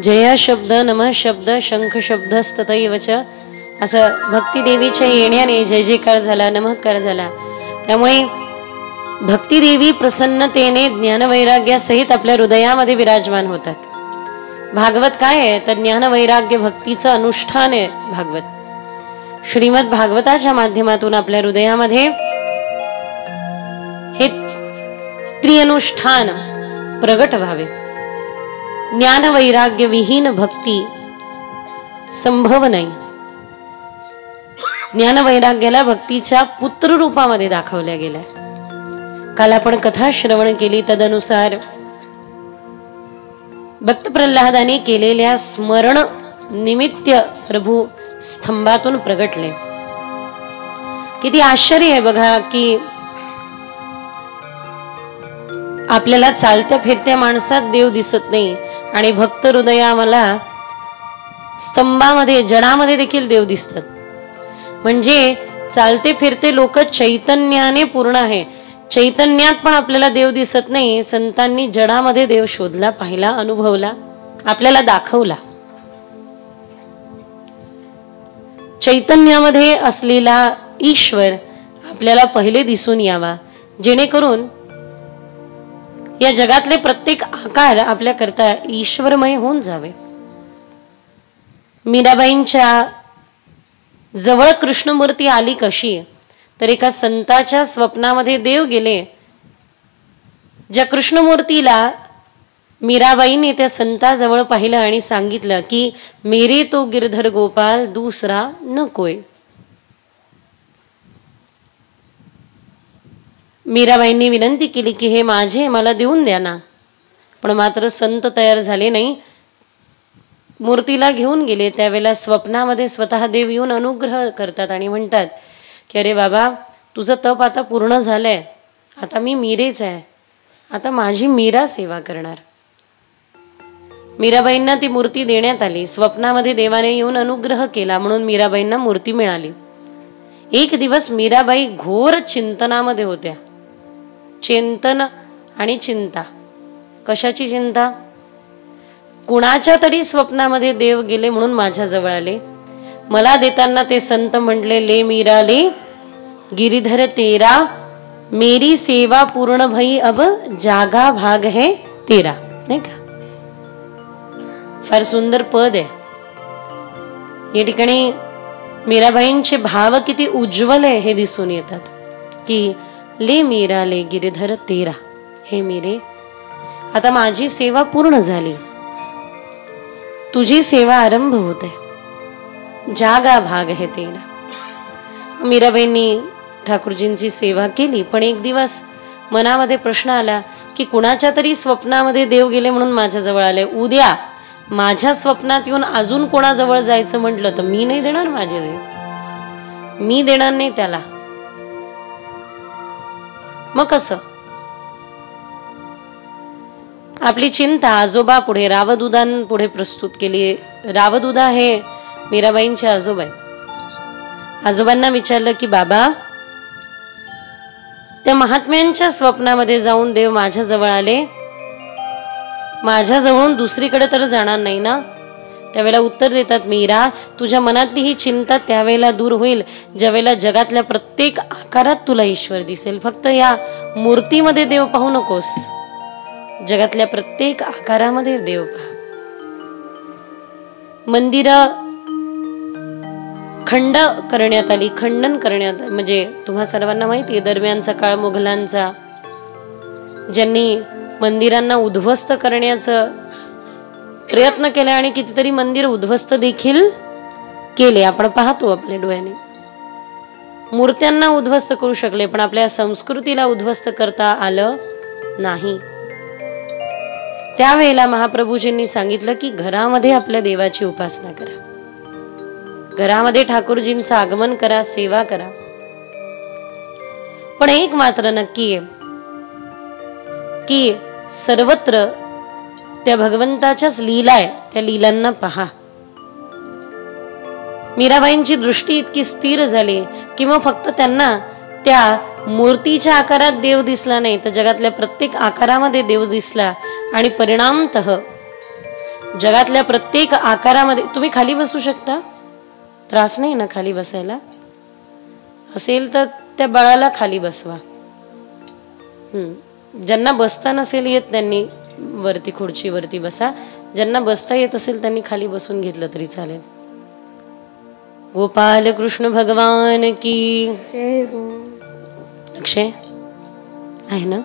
जय शब्द नमः शब्द शंख शब्द तथैव च असं भक्ती देवीच्या येण्याने जय जयकार झाला, नमस्कार झाला. त्यामुळे भक्ती देवी प्रसन्नतेने ज्ञानवैराग्यासहित आपल्या हृदयामध्ये विराजमान होतात. भागवत काय आहे तर ज्ञानवैराग्य भक्तीचं अनुष्ठान आहे. भागवत श्रीमद भागवताच्या माध्यमातून आपल्या हृदयामध्ये हे त्रिअनुष्ठान प्रगट व्हावे. ज्ञानवैराग्य विहीन भक्ती संभव नाही. ज्ञानवैराग्याला भक्तीच्या पुत्र रूपामध्ये दाखवल्या गेलाय. काल आपण कथा श्रवण केली. तदनुसार भक्त प्रल्हादाने केलेल्या स्मरण निमित्त प्रभू स्तंभातून प्रगटले. किती आश्चर्य आहे बघा की आपल्याला चालत्या फिरत्या माणसात देव दिसत नाही आणि भक्त हृदयाला स्तंभामध्ये जडामध्ये देखील देव दिसतात. म्हणजे चालते फिरते लोक चैतन्याने पूर्ण आहे. चैतन्यात पण आपल्याला देव दिसत नाही. संतांनी जडामध्ये देव शोधला, पाहिला, अनुभवला, आपल्याला दाखवला. चैतन्यामध्ये असलेला ईश्वर आपल्याला पहिले दिसून यावा, जेणेकरून या जगातले प्रत्येक आकार आपल्या करता ईश्वरमय होऊन जावे. मीराबाईंच्या जवळ कृष्णमूर्ती आली कशी तर एका संताच्या स्वप्नामध्ये देव गेले. ज्या कृष्णमूर्तीला मीराबाईंनी त्या संताजवळ पाहिलं आणि सांगितलं की मेरे तो गिरधर गोपाल दूसरा न कोय. मीराबाईंनी विनंती केली की हे माझे मला देऊन द्या ना. पण मात्र संत तयार झाले नाही. मूर्तीला घेऊन गेले. त्यावेळेला स्वप्नामध्ये स्वतः देव येऊन अनुग्रह करतात आणि म्हणतात की अरे बाबा तुझं तप आता पूर्ण झालंय. आता मी मीरेच आहे. आता माझी मीरा सेवा करणार. मीराबाईंना ती मूर्ती देण्यात आली. स्वप्नामध्ये देवाने येऊन अनुग्रह केला म्हणून मीराबाईंना मूर्ती मिळाली. एक दिवस मीराबाई घोर चिंतनामध्ये होत्या. चिंतन आणि चिंता. कशाची चिंता? कुणाच्या तरी स्वप्नामध्ये देव गेले म्हणून माझ्या जवळ आले. मला देताना ते संत म्हटले ले मीरा ले गिरिधर तेरा मेरी सेवा पूर्ण भई अब जागा भाग है तेरा. नाही का? फार सुंदर पद आहे. या ठिकाणी मीराबाईंचे भाव किती उज्ज्वल आहे हे दिसून येतात की ले मीरा ले गिरिधर तेरा. हे मीरे आता माझी सेवा पूर्ण झाली. तुझी सेवा आरंभ होते. जागा भाग है तेरा. मीराबाईंनी ठाकूरजींची सेवा केली. पण एक दिवस मनामध्ये प्रश्न आला की कुणाच्या तरी स्वप्नामध्ये देव गेले म्हणून माझ्या जवळ आले. उद्या माझ्या स्वप्नात येऊन अजून कोणाजवळ जायचं म्हटलं तर मी नाही देणार माझे देव. मी देणार नाही त्याला. मग कसं? आपली चिंता आजोबा पुढे रावदुदांपुढे प्रस्तुत केली. रावदुदा हे मीराबाईंचे आजोबा आहे. आजोबांना विचारलं की बाबा त्या महात्म्यांच्या स्वप्नामध्ये जाऊन देव माझ्या जवळ आले. माझ्या जवळून दुसरीकडे तर जाणार नाही ना. त्यावेळेला उत्तर देतात मीरा तुझ्या मनातली ही चिंता त्यावेळेला दूर होईल ज्यावेळेला जगातल्या प्रत्येक आकारात तुला ईश्वर दिसेल. फक्त या मूर्तीमध्ये देव पाहू नकोस. जगातल्या प्रत्येक आकारामध्ये देव पहा. मंदिर खंड करण्यात आली. खंडन करण्यात म्हणजे तुम्हा सर्वांना माहिती आहे दरम्यानचा काळ मुघलांचा. ज्यांनी मंदिरांना उद्ध्वस्त करण्याचा प्रयत्न केला आणि कितीतरी मंदिर उद्ध्वस्त देखील केले. आपण पाहतो आपल्या डोळ्याने. मूर्त्यांना उद्ध्वस्त करू शकले पण आपल्या संस्कृतीला उद्ध्वस्त करता आलं नाही. त्यावेळेला महाप्रभूजींनी सांगितलं की घरामध्ये आपल्या देवाची उपासना करा. घरामध्ये ठाकूरजींचं आगमन करा, सेवा करा. पण एक मात्र नक्की आहे की सर्वत्र त्या भगवंताच्याच लीला आहे. त्या लीलांना पहा. मीराबाईंची दृष्टी इतकी स्थिर झाली की मग फक्त त्यांना त्या मूर्तीच्या आकारात देव दिसला नाही तर जगातल्या प्रत्येक आकारामध्ये देव दिसला. आणि परिणामतः जगातल्या प्रत्येक आकारामध्ये तुम्ही खाली बसू शकता, त्रास नाही ना खाली बसायला? असेल तर त्या बाळाला खाली बसवा. ज्यांना बसता नसेल येत त्यांनी वरती खुर्चीवरती बसा, ज्यांना बसता येत असेल त्यांनी खाली बसून घेतलं तरी चालेल. गोपाल कृष्ण भगवान की जय हो. अक्षय आहे ना?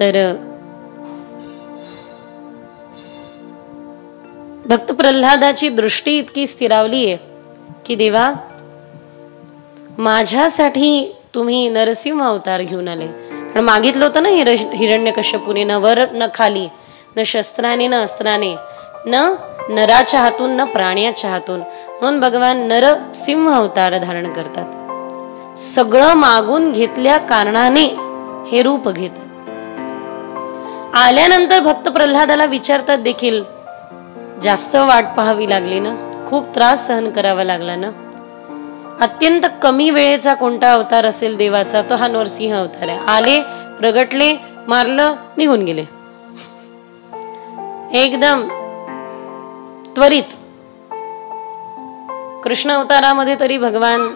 तर भक्त प्रल्हादाची दृष्टी इतकी स्थिरावली आहे की देवा, माझ्यासाठी तुम्ही नरसिंह अवतार घेऊन आले. कारण मागितलं होतं ना हिरण्यकश्यपूने, न वर न खाली, न शस्त्राने न अस्त्राने, न नराच्या हातून न प्राण्याच्या हातून. म्हणून भगवान नरसिंह अवतार धारण करतात. सगळं मागून घेतल्या कारणाने हे रूप घेतात. आल्यानंतर भक्त प्रल्हादाला विचारतात देखील, जास्त वाट पाहावी लागली ना, खूप त्रास सहन करावा लागला ना, अत्यंत कमी वेळेचा कोणता अवतार असेल देवाचा, तो हा नरसिंह अवतार आहे. आले, प्रगटले, मारलं, निघून गेले, एकदम त्वरित. कृष्ण अवतारामध्ये तरी भगवान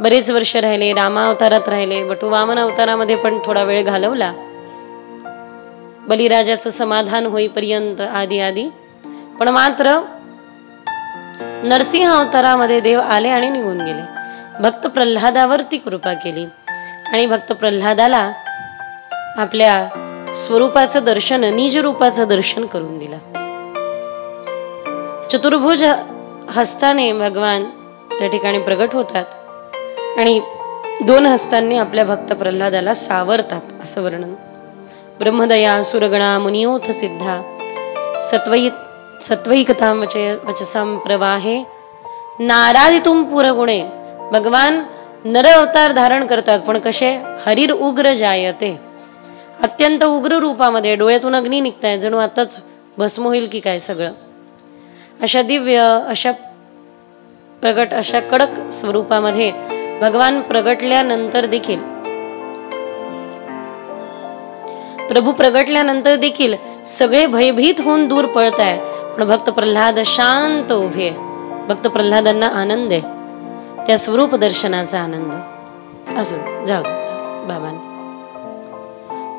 बरेच वर्ष राहिले, रामा अवतारात राहिले, बटू वामन अवतारामध्ये पण थोडा वेळ घालवला, बलिराजाचं समाधान होईपर्यंत आधी आधी. पण मात्र नरसिंह अवतारामध्ये देव आले आणि निघून गेले. भक्त प्रल्हादावरती कृपा केली आणि भक्त प्रल्हादाला आपल्या स्वरूपाचं दर्शन, निज रूपाचं दर्शन करून दिलं. चतुर्भुज हस्ताने भगवान त्या ठिकाणी प्रगट होतात आणि दोन हस्तांनी आपल्या भक्त प्रल्हादाला सावरतात असं वर्णन. ब्रह्मदया सुरगणा मुनियोथ सिद्धा सत्वैकता वचसां प्रवाहे नारादितुम पुरगुणे. भगवान नर अवतार धारण करतात, पण कसे? हरीर उग्र जायते, अत्यंत उग्र रूपामध्ये. डोळ्यातून अग्नी निघताय, जणू आताच भस्म होईल की काय सगळं. अशा दिव्य, अशा प्रगट, अशा कडक स्वरूपामध्ये भगवान प्रगटल्यानंतर देखील, प्रभू प्रगटल्यानंतर देखील सगळे भयभीत होऊन दूर पळताय, पण भक्त प्रल्हाद शांत उभे. भक्त प्रल्हादांना आनंद आहे, त्या स्वरूप दर्शनाचा आनंद. असो, जाऊ बाबांनी.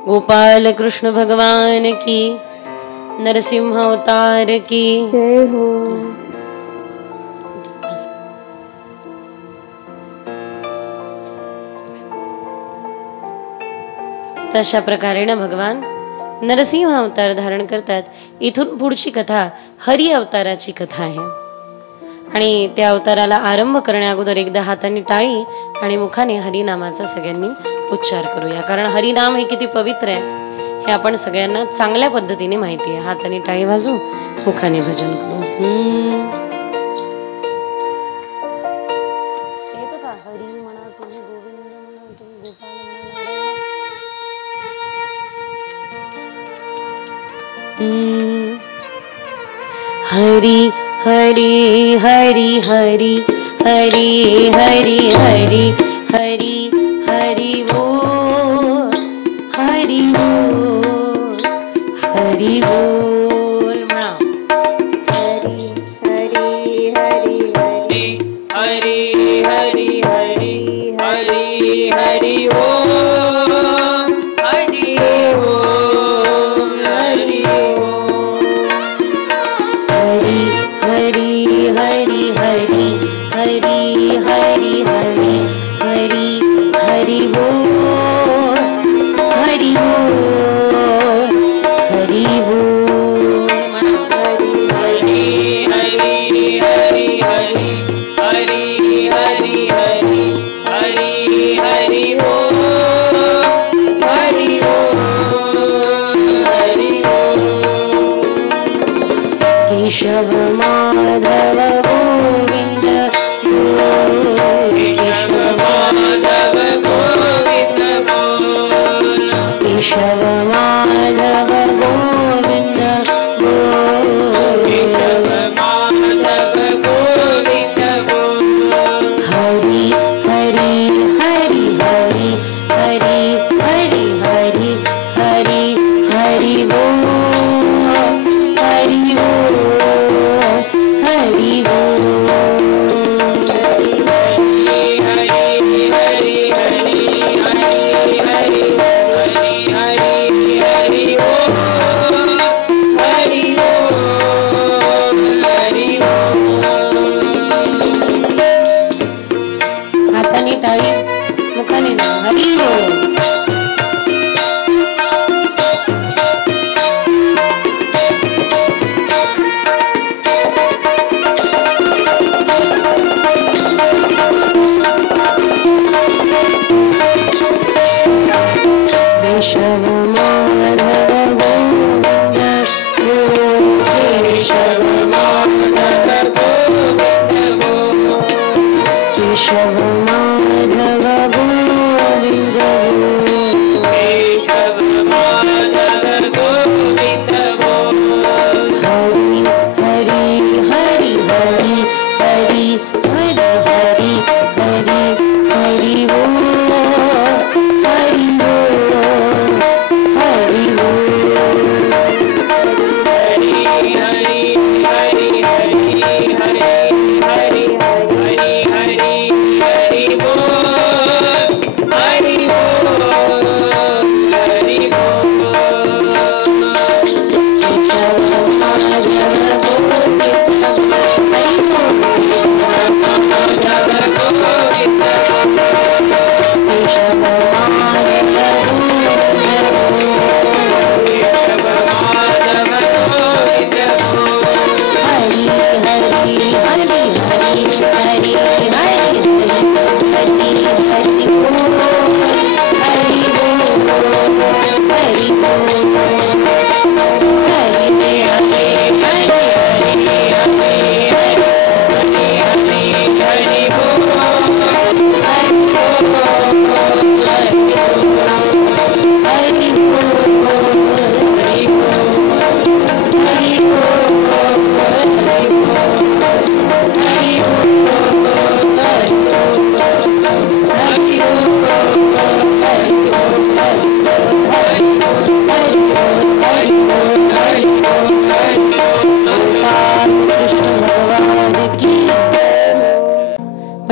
गोपाल कृष्ण भगवान की, नरसिंह अवतार की जय हो. तशा प्रकारे ना भगवान नरसिंह अवतार धारण करतात. इथून पुढची कथा हरी अवताराची कथा आहे आणि त्या अवताराला आरंभ करण्या अगोदर एकदा हाताने टाळी आणि मुखाने हरिनामाचा सगळ्यांनी उच्चार करूया. कारण हरिनाम हे किती पवित्र आहे हे आपण सगळ्यांना चांगल्या पद्धतीने माहिती आहे. हाताने टाळी वाजू, मुखाने भजन करू. हरी म्हणा तुम्ही, गोविंद म्हणा तुम्ही, गोपाल म्हणा, हरी हरी हरी हरी हरी हरी हरी हरी हरी बोल, हरी बोल, हरी बोल म्हणा. हरी हरी हरी हरी हरी हरी हरी हरी हरी बोल, हरी बोल, हरी हरी हरी हरी हरी हरी हरी हरी हरी बोल, हरी बोल, हरी बोल. हरी हरी हरी हरी हरी हरी हरी हरी हरी बोल, हरी बोल, हरी बोल. केशव माधव गोविंद, केशव माधव गोविंद बोल, केशव माधव गोविंद बोल, केशव माधव गोविंद बोल. हरी हरी हरी हरी हरी हरी हरी हरी हरी बोल,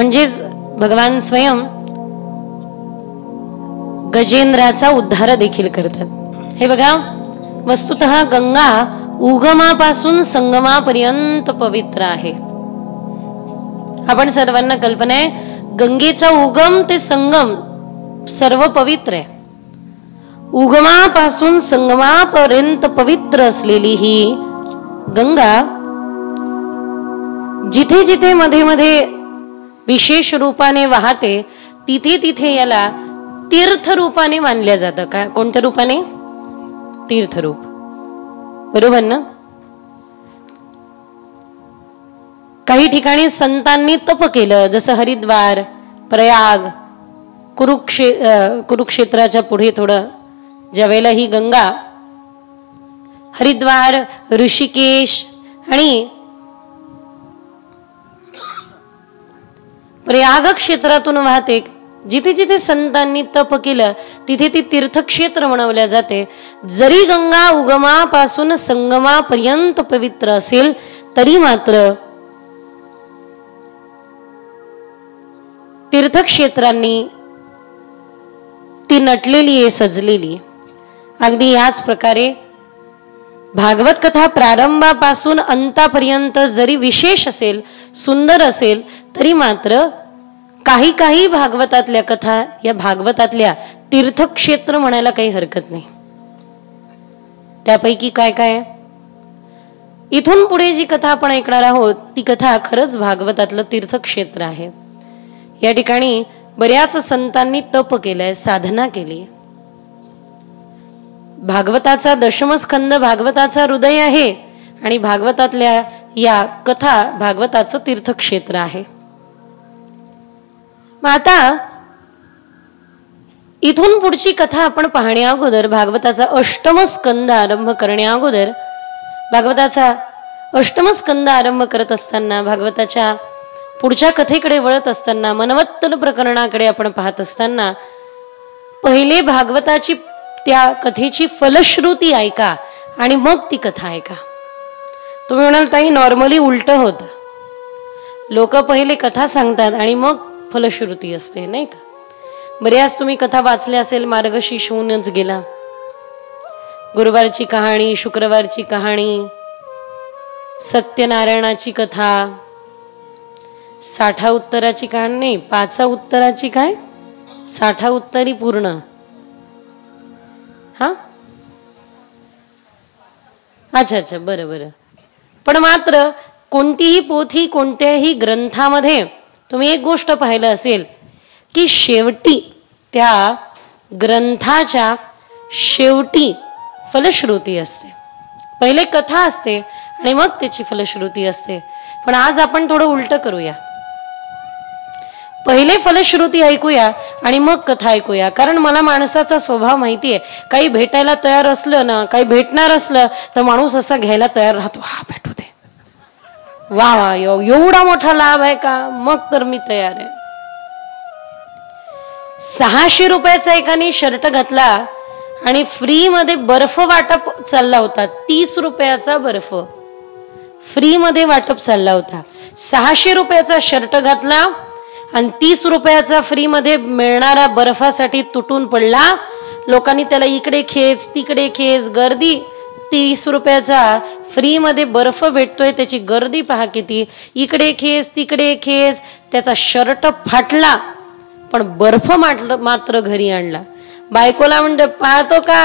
म्हणजेच भगवान स्वयं गजेंद्राचा उद्धार देखील करतात। हे बघा, वस्तुतः गंगा उगमापासून संगमापर्यंत पवित्र आहे। आपण सर्वांना कल्पना आहे, गंगेचा उगम ते संगम सर्व पवित्र आहे। उगमापासून संगमापर्यंत पवित्र असलेली ही गंगा जिथे जिथे मध्ये मध्ये विशेष रूपाने वाहते, तिथे तिथे याला तीर्थ रूपाने मानल्या जातं। का, कोणत्या रूपाने? तीर्थरूप, बरोबर ना? काही ठिकाणी संतांनी तप केलं, जसं हरिद्वार, प्रयाग, कुरुक्षेत्राच्या पुढे थोडं ज्यावेळेला ही गंगा हरिद्वार, ऋषिकेश आणि प्रयाग क्षेत्रातून वाहते, जिथे जिथे संतांनी तप केलं तिथे ती तीर्थक्षेत्र म्हणवल्या जाते। जरी गंगा उगमापासून संगमापर्यंत पवित्र असेल तरी मात्र तीर्थक्षेत्रांनी ती नटलेली आहे, सजलेली आहे। अगदी याच प्रकारे भागवत कथा प्रारंभापासून अंतापर्यंत जरी विशेष असेल, सुंदर असेल, तरी मात्र काही काही भागवतातल्या कथा या भागवतातल्या तीर्थक्षेत्र म्हणायला काही हरकत नाही। त्यापैकी काय काय? इथून पुढे जी कथा आपण ऐकणार आहोत ती कथा खरंच भागवतातलं तीर्थक्षेत्र आहे। या ठिकाणी बऱ्याच संतांनी तप केलंय, साधना केली। भागवताचा दशमस्कंद भागवताचा हृदय आहे आणि भागवतातल्या या कथा भागवताचं तीर्थक्षेत्र आहे। मग आता इथून पुढची कथा आपण पाहण्या अगोदर, भागवताचा अष्टम स्कंद आरंभ करण्या अगोदर, भागवताचा अष्टम स्कंद आरंभ करत असताना, भागवताच्या पुढच्या कथेकडे वळत असताना, मनवत्तन प्रकरणाकडे आपण पाहत असताना पहिले भागवताची त्या कथेची फलश्रुती ऐका आणि मग ती कथा ऐका। तुम्ही म्हणाल ताई नॉर्मली उलट होतं, लोक पहिले कथा सांगतात आणि मग फलश्रुती असते, नाही का? बऱ्याच तुम्ही कथा वाचल्या असेल, मार्गशीर्ष होऊनच गेला, गुरुवारची कहाणी, शुक्रवारची कहाणी, सत्यनारायणाची कथा, साठा उत्तराची कहाणी नाही, पाचा उत्तराची काय, साठा उत्तरी पूर्ण, हा अच्छा अच्छा, बरं बरं। पण मात्र कोणतीही पोथी, कोणत्याही ग्रंथामध्ये तुम्ही एक गोष्ट पाहिलं असेल की शेवटी त्या ग्रंथाच्या शेवटी फलश्रुती असते। पहिले कथा असते आणि मग त्याची फलश्रुती असते। पण आज आपण थोडं उलट करूया, पहिले फलश्रुती ऐकूया आणि मग कथा ऐकूया। कारण मला माणसाचा स्वभाव माहिती आहे, काही भेटायला तयार असलं ना, काही भेटणार असलं तर माणूस असा घ्यायला तयार राहतो, हा भेटू दे, वा वा, एवढा मोठा लाभ आहे का, मग तर मी तयार आहे। 600 रुपयाचा एकाने शर्ट घातला आणि फ्री मध्ये बर्फ वाटप चालला होता, 30 रुपयाचा बर्फ फ्री मध्ये वाटप चालला होता। 600 रुपयाचा शर्ट घातला आणि 30 रुपयाचा फ्री मध्ये मिळणारा बर्फासाठी तुटून पडला। लोकांनी त्याला इकडे खेच तिकडे खेच, गर्दी, 30 रुपयाचा फ्री मध्ये बर्फ भेटतोय त्याची गर्दी पहा किती, इकडे खेच तिकडे खेच, त्याचा शर्ट फाटला पण बर्फ मात्र घरी आणला। बायकोला म्हणते, पाहतो का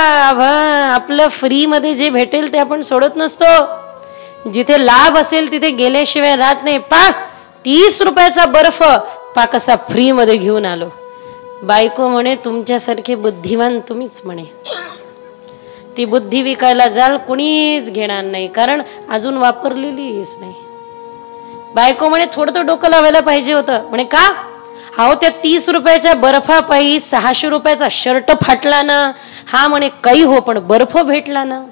आपलं फ्री मध्ये जे भेटेल ते आपण सोडत नसतो, जिथे लाभ असेल तिथे गेल्याशिवाय राहत नाही। पा 30 रुपयाचा बर्फ पा कसा फ्री मध्ये घेऊन आलो। बायको म्हणे, तुमच्यासारखे बुद्धिमान तुम्हीच म्हणे, ती बुद्धी विकायला जाल कुणीच घेणार नाही, कारण अजून वापरलेलीच नाही। बायको म्हणे, थोडं तर डोकं लावायला पाहिजे होतं। म्हणे का? अहो त्या 30 रुपयाच्या बर्फापायी 600 रुपयाचा शर्ट फाटला ना। हा म्हणे, काही हो पण बर्फ भेटला ना।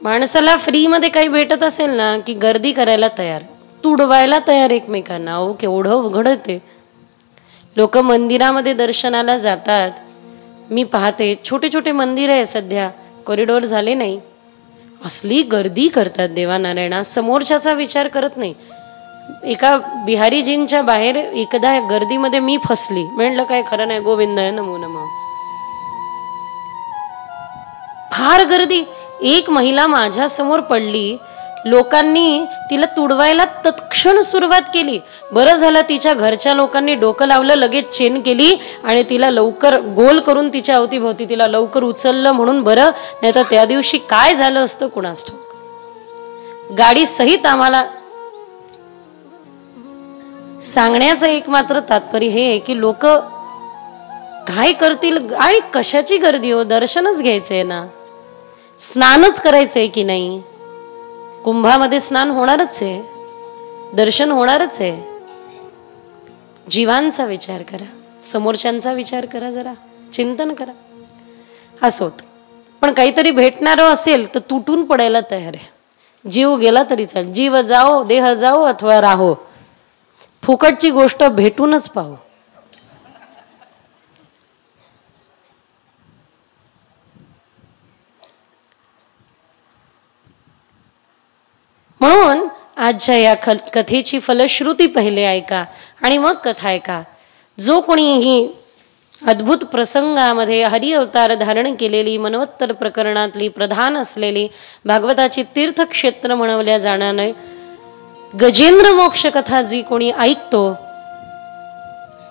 माणसाला फ्री मध्ये काही भेटत असेल ना की गर्दी करायला तयार, तुडवायला तयार एकमेकांना। अहो केवढं घडते, लोक मंदिरामध्ये दर्शनाला जातात। मी पाहते छोटे छोटे मंदिर आहे सध्या, कॉरिडॉर झाले नाही, असली गर्दी करतात देवानारायणा, समोरच्याचा विचार करत नाही। एका बिहारीजींच्या बाहेर एकदा गर्दीमध्ये मी फसली. म्हणलं काय खरं नाही, गोविंदाय नमो नमः. फार गर्दी. एक महिला माझ्या समोर पडली. लोकांनी तिला तुडवायला तत्क्षण सुरुवात केली. बरं झालं तिच्या घरच्या लोकांनी डोकं लावलं, लगेच चेन केली आणि तिला लवकर गोल करून तिच्या अवतीभोवती तिला लवकर उचललं म्हणून बरं. नाही तर त्या दिवशी काय झालं असतं कुणास ठाऊक. गाडी सहित आम्हाला सांगण्याचं एक मात्र तात्पर्य हे आहे की लोक काय करतील आणि कशाची गर्दी हो. दर्शनच घ्यायचंय ना, स्नानच करायचंय की नाही. कुंभामध्ये स्नान होणारच आहे, दर्शन होणारच आहे. जीवांचा विचार करा, समोरच्यांचा विचार करा, जरा चिंतन करा. असोत, पण काहीतरी भेटणार असेल तर तुटून पडायला तयार आहे. जीव गेला तरी चाल, जीव जाओ देह जाओ अथवा राहो, फुकटची गोष्ट भेटूनच पाहू. म्हणून आजच्या या कथेची फलश्रुती पहिले ऐका आणि मग कथा ऐका. जो कोणी ही अद्भुत प्रसंगामध्ये हरि अवतार धारण केलेली मनवत्तर प्रकरणातली प्रधान असलेली भागवताची तीर्थक्षेत्र म्हणवल्या जाणारे गजेंद्र मोक्ष कथा जी कोणी ऐकतो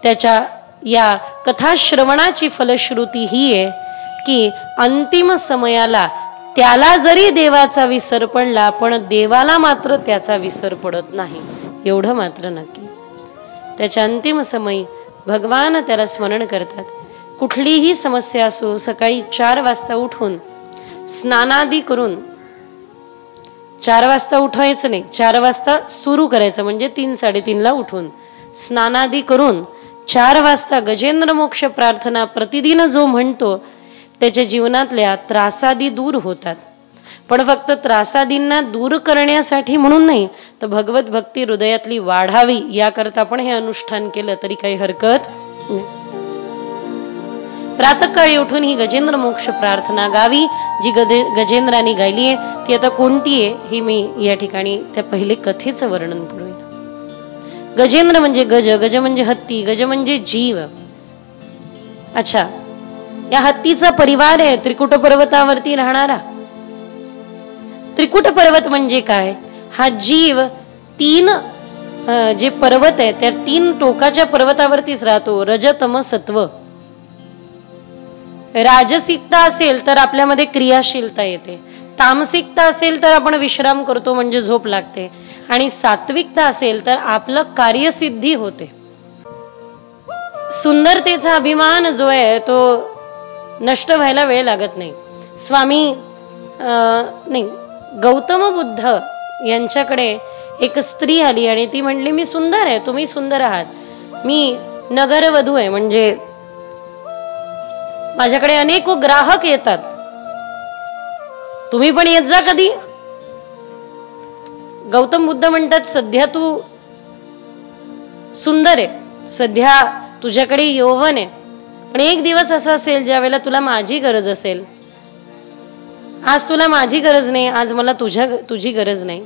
त्याच्या या कथा श्रवणाची फलश्रुती ही आहे की अंतिम समयाला त्याला जरी देवाचा विसर पडला पण देवाला मात्र त्याचा विसर पडत नाही, एवढं मात्र नक्की. त्याच्या अंतिम समयी भगवान त्याला स्मरण करतात. कुठलीही समस्या असो, सकाळी 4 वाजता उठून स्नानादी करून, 4 वाजता उठायचं नाही, 4 वाजता सुरू करायचं, म्हणजे 3-3:30ला उठून स्नानादी करून 4 वाजता गजेंद्र मोक्ष प्रार्थना प्रतिदिन जो म्हणतो त्याच्या जीवनातल्या त्रासादी दूर होतात. पण फक्त त्रासादींना दूर करण्यासाठी म्हणून नाही, तर भगवत भक्ती हृदयातली वाढावी याकरता पण हे अनुष्ठान केलं तरी काही हरकत नाही. प्रातःकाळी उठून ही गजेंद्र मोक्ष प्रार्थना गावी, जी गजेंद्राने गायली आहे ती आता कोणती आहे ही मी या ठिकाणी त्या पहिले कथेचं वर्णन करूया. गजेंद्र म्हणजे गज, गज म्हणजे हत्ती, गज म्हणजे जीव. अच्छा, या हत्तीचा परिवार आहे त्रिकुट पर्वतावरती राहणारा. त्रिकुट पर्वत म्हणजे काय? हा जीव 3 जे पर्वत आहे त्या 3 टोकाच्या पर्वतावरतीच राहतो. रज तम सत्व. राजसिकता असेल तर आपल्यामध्ये क्रियाशीलता येते, तामसिकता असेल तर आपण विश्राम करतो म्हणजे झोप लागते, आणि सात्विकता असेल तर आपलं कार्यसिद्धी होते. सुंदरतेचा अभिमान जो आहे तो नष्ट व्हायला वेळ लागत नाही. गौतम बुद्ध यांच्याकडे एक स्त्री आली आणि ती म्हणली, मी सुंदर आहे, तुम्ही सुंदर आहात, मी नगरवधू आहे, म्हणजे माझ्याकडे अनेक ग्राहक येतात, तुम्ही पण येत जा कधी. गौतम बुद्ध म्हणतात, सध्या तू सुंदर आहे, सध्या तुझ्याकडे यौवन आहे, पण एक दिवस असा असेल ज्या वेळेला तुला माझी गरज असेल. आज तुला माझी गरज नाही, आज मला तुझी गरज नाही,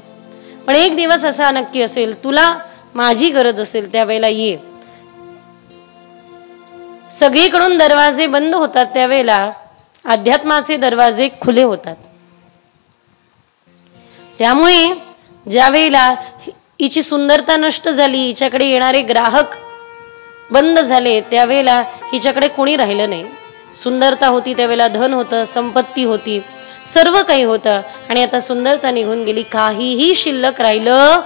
पण एक दिवस असा नक्की असेल तुला माझी गरज असेल, त्यावेळेला ये. सगळीकडून दरवाजे बंद होतात, त्यावेळेला अध्यात्माचे दरवाजे खुले होतात. त्यामुळे ज्या वेळेला हिची सुंदरता नष्ट झाली, हिच्याकडे येणारे ग्राहक बंद झाले, त्यावेळेला हिच्याकडे कोणी राहिलं नाही. सुंदरता होती त्यावेळेला धन होतं, संपत्ती होती, सर्व काही होतं, आणि आता सुंदरता निघून गेली, काहीही शिल्लक राहिलं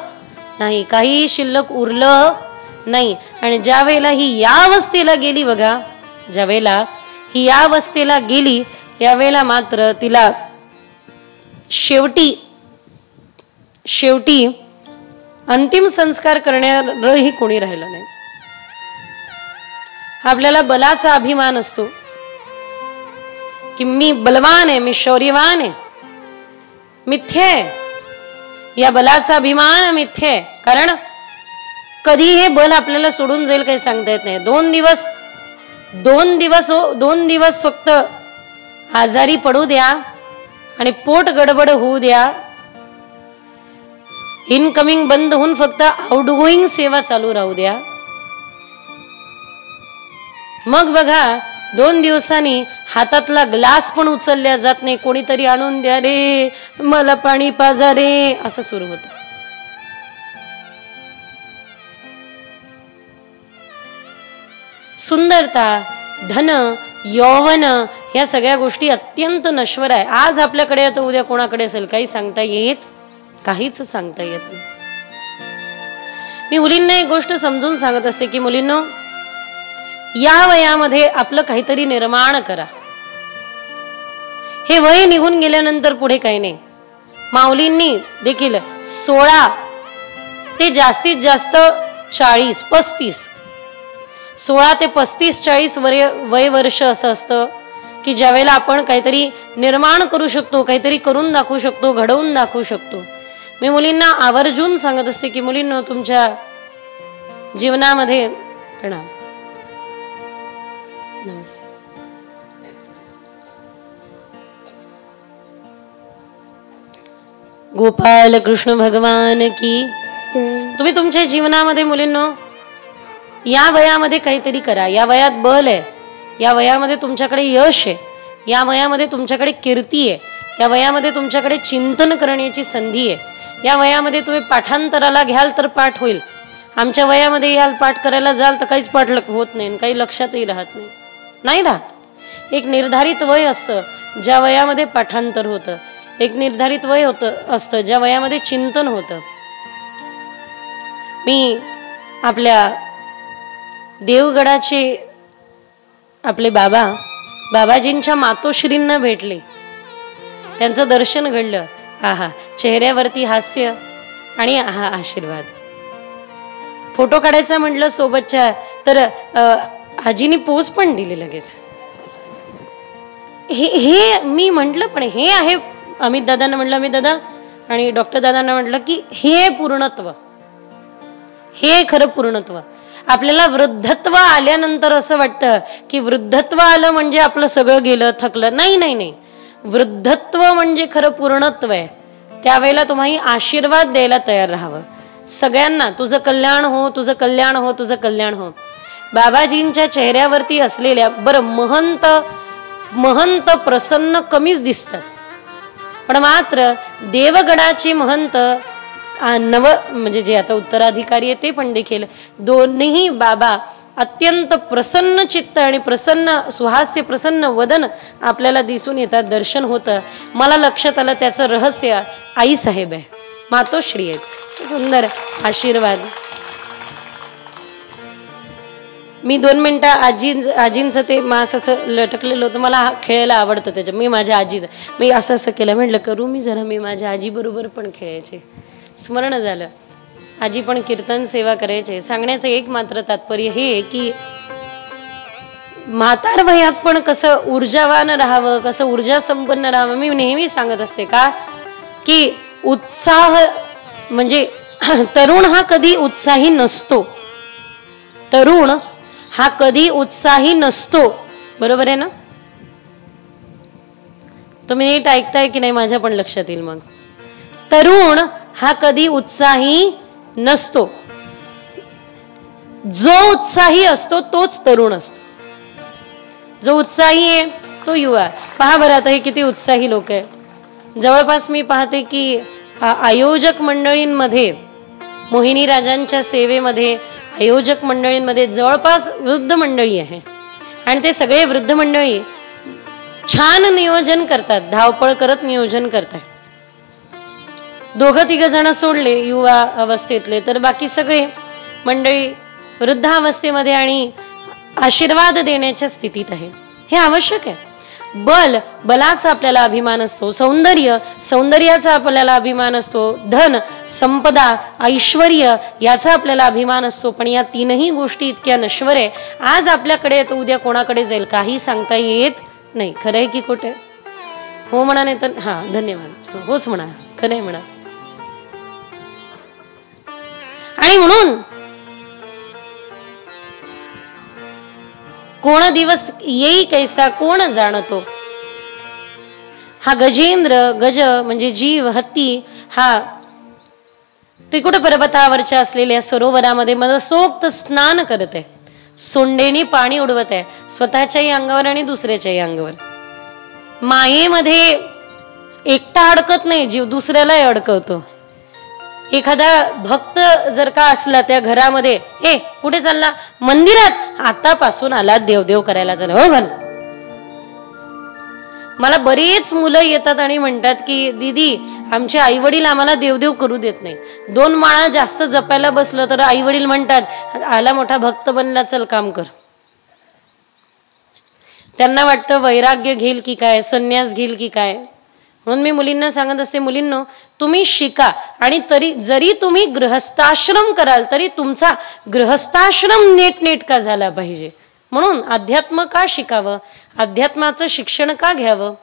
नाही, काहीही शिल्लक उरलं नाही. आणि ज्या वेळेला ही या अवस्थेला गेली बघा, ज्या वेळेला ही या अवस्थेला गेली त्यावेळेला मात्र तिला शेवटी अंतिम संस्कार करणारही कोणी राहिलं नाही. आपल्याला बलाचा अभिमान असतो की मी बलवान आहे, मी शौर्यवान आहे, मिथ्य आहे. या बलाचा अभिमान मिथ्य आहे, कारण कधी हे बल आपल्याला सोडून जाईल काही सांगता येत नाही. 2 दिवस फक्त आजारी पडू द्या आणि पोट गडबड होऊ द्या, इनकमिंग बंद होऊन फक्त आउटगोईंग सेवा चालू राहू द्या. मग बघा 2 दिवसांनी हातातला ग्लास पण उचलल्या जात नाही. कोणीतरी आणून द्या रे, मला पाणी पाजा रे, असं सुरू होतं. सुंदरता, धन, यौवन या सगळ्या गोष्टी अत्यंत नश्वर आहे. आज आपल्याकडे आता उद्या कोणाकडे असेल काही सांगता येत, काहीच सांगता येत नाही. मी मुलींना एक गोष्ट समजून सांगत असते की मुलींनो, या वयामध्ये आपलं काहीतरी निर्माण करा. हे वय निघून गेल्यानंतर पुढे काही नाही. माऊलींनी देखील 16 ते जास्तीत जास्त 40-35 16 ते 35-40 वय वर्ष असं असतं की ज्यावेळेला आपण काहीतरी निर्माण करू शकतो, काहीतरी करून दाखवू शकतो, घडवून दाखवू शकतो. मी मुलींना आवर्जून सांगत असते की मुलींनो, तुमच्या जीवनामध्ये प्रणाम नमस्कार. गोपाल कृष्ण भगवान की. तुम्ही तुमच्या जीवनामध्ये मुलींनो या वयामध्ये काहीतरी करा. या वयात बल आहे, या वयामध्ये तुमच्याकडे यश आहे, या वयामध्ये तुमच्याकडे कीर्ती आहे, या वयामध्ये तुमच्याकडे चिंतन करण्याची संधी आहे. या वयामध्ये तुम्ही पाठांतराला घ्याल तर पाठ होईल. आमच्या वयामध्ये याल पाठ करायला जाल तर काहीच पाठ होत नाही, काही लक्षातही राहत नाही राहत. एक निर्धारित वय असतं ज्या वयामध्ये पाठांतर होतं. एक निर्धारित वय असतं ज्या वयामध्ये चिंतन होतं. मी आपल्या देवगडाचे आपले बाबाजींच्या मातोश्रींना भेटले. त्यांचं दर्शन घडलं. आहा, चेहऱ्यावरती हास्य आणि आहा आशीर्वाद. फोटो काढायचा म्हटलं सोबतच्या तर आजीनी पोज पण दिली लगेच. हे मी म्हटलं पण हे आहे. अमित दादांना म्हटलं अमित दादा आणि डॉक्टर दादांना म्हटलं की हे पूर्णत्व, हे खरं पूर्णत्व. आपल्याला वृद्धत्व आल्यानंतर असं वाटतं की वृद्धत्व आलं म्हणजे आपलं सगळं गेलं, थकलं. नाही, वृद्धत्व म्हणजे खरं पूर्णत्व आहे. त्यावेळेला तुम्ही आशीर्वाद द्यायला तयार राहावं सगळ्यांना. तुझं कल्याण हो, तुझं कल्याण हो, तुझं कल्याण हो. बाबाजींच्या चेहऱ्यावरती असलेल्या बरं महंत प्रसन्न कमीच दिसतात, पण मात्र देवगडाचे महंत म्हणजे जे आता उत्तराधिकारी आहे ते पण देखील दोन्ही बाबा अत्यंत प्रसन्न चित्त आणि प्रसन्न सुहास्य प्रसन्न वदन आपल्याला दिसून येतात, दर्शन होतं. मला लक्षात आलं त्याचं रहस्य आई साहेब आहे, मातोश्री आहेत. सुंदर आशीर्वाद. मी 2 मिनिटं आजींचं ते मास असं लटकलेलं होतं. मला खेळायला आवडतं त्याच्या. मी माझ्या मी असं केलं, म्हटलं करू मी जरा. मी माझ्या आजी बरोबर पण खेळायचे. स्मरण झालं, आजी पण कीर्तन सेवा करायचे. सांगण्याचं एक मात्र तात्पर्य हे की म्हातार वयात पण कसं ऊर्जावान राहावं, कसं ऊर्जा संपन्न राहावं. मी नेहमी सांगत असते का की उत्साह म्हणजे तरुण हा कधी उत्साही नसतो. तरुण हा कधी उत्साही नसतो. बरोबर आहे ना? तुम्ही नीट ऐकताय की नाही माझ्या पण लक्षात येईल. मग तरुण हा कधी उत्साही नसतो. जो उत्साही असतो तोच तरुण असतो. जो उत्साही आहे तो युवा. पहा बरं आता हे किती उत्साही लोक आहे. जवळपास मी पाहते की आयोजक मंडळींमध्ये, मोहिनी राजांच्या सेवेमध्ये आयोजक मंडळींमध्ये जवळपास वृद्ध मंडळी आहे. आणि ते सगळे वृद्ध मंडळी छान नियोजन करतात, धावपळ करत नियोजन करतात. 2-3 जण सोडले युवा अवस्थेतले तर बाकी सगळे मंडळी वृद्धावस्थेमध्ये आणि आशीर्वाद देण्याच्या स्थितीत आहे. हे आवश्यक आहे. बलाचा आपल्याला अभिमान असतो. सौंदर्याचा आपल्याला अभिमान असतो. धन, संपदा, ऐश्वर्य याचा आपल्याला अभिमान असतो. पण या 3ही गोष्टी इतक्या नश्वर आहे. आज आपल्याकडे तर उद्या कोणाकडे जाईल काही सांगता येत नाही. खरं आहे की खोटे? हो म्हणा, नाही तर हा धन्यवाद. होच म्हणा, खरंय म्हणा. आणि म्हणून कोण दिवस येई कैसा कोण जाणतो. हा गजेंद्र, गज म्हणजे जीव, हत्ती हा त्रिकुट पर्वतावरच्या असलेल्या सरोवरामध्ये मनसोक्त स्नान करत आहे, सोंडेनी पाणी उडवत आहे, स्वतःच्याही अंगावर आणि दुसऱ्याच्याही अंगावर. मायेमध्ये एकटा अडकत नाही, जीव दुसऱ्यालाही अडकवतो. एखादा भक्त जर का असला त्या घरामध्ये, ए कुठे चालला? मंदिरात. आतापासून आला देवदेव करायला चालला. हो घाल. मला बरेच मुलं येतात आणि म्हणतात की दीदी आमचे आई वडील आम्हाला देवदेव करू देत नाही. 2 माळा जास्त जपायला बसलं तर आई वडील म्हणतात आला मोठा भक्त बनला, चल काम कर. त्यांना वाटतं वैराग्य घेईल की काय, संन्यास घेईल की काय. म्हणून मी मुलींना सांगत असते, मुलींनो तुम्ही शिका, आणि जरी तुम्ही गृहस्थाश्रम कराल तरी तुमचा गृहस्थाश्रम नेटनेटका झाला पाहिजे. म्हणून अध्यात्म का शिकावं, अध्यात्माचं शिक्षण का घ्यावं?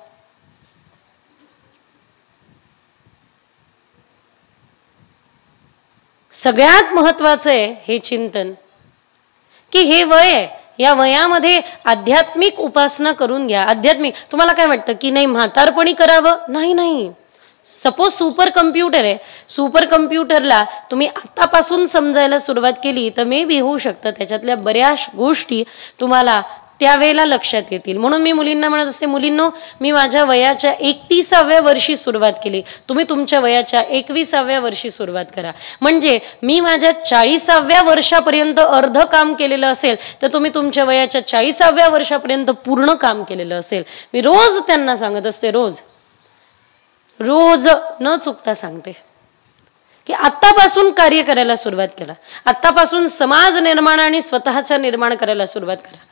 सगळ्यात महत्वाचं आहे हे चिंतन की हे वय आहे, या वयामध्ये आध्यात्मिक उपासना करून घ्या. आध्यात्मिक तुम्हाला काय वाटतं की नाही म्हातारपणी करावं? नाही नाही. सपोज सुपर कम्प्युटर आहे, सुपर कम्प्युटरला तुम्ही आतापासून समजायला सुरुवात केली तर मे बी होऊ शकतं त्याच्यातल्या बऱ्याच गोष्टी तुम्हाला त्यावेळेला लक्षात येतील. म्हणून मी मुलींना म्हणत असते, मुलींनो मी माझ्या वयाच्या 31व्या वर्षी सुरुवात केली, तुम्ही तुमच्या वयाच्या 21व्या वर्षी सुरुवात करा. म्हणजे मी माझ्या 40व्या वर्षापर्यंत अर्ध काम केलेलं असेल तर तुम्ही तुमच्या वयाच्या 40व्या वर्षापर्यंत पूर्ण काम केलेलं असेल. मी रोज त्यांना सांगत असते, रोज न चुकता सांगते की आत्तापासून कार्य करायला सुरुवात करा, आत्तापासून समाज निर्माण आणि स्वतःचा निर्माण करायला सुरुवात करा.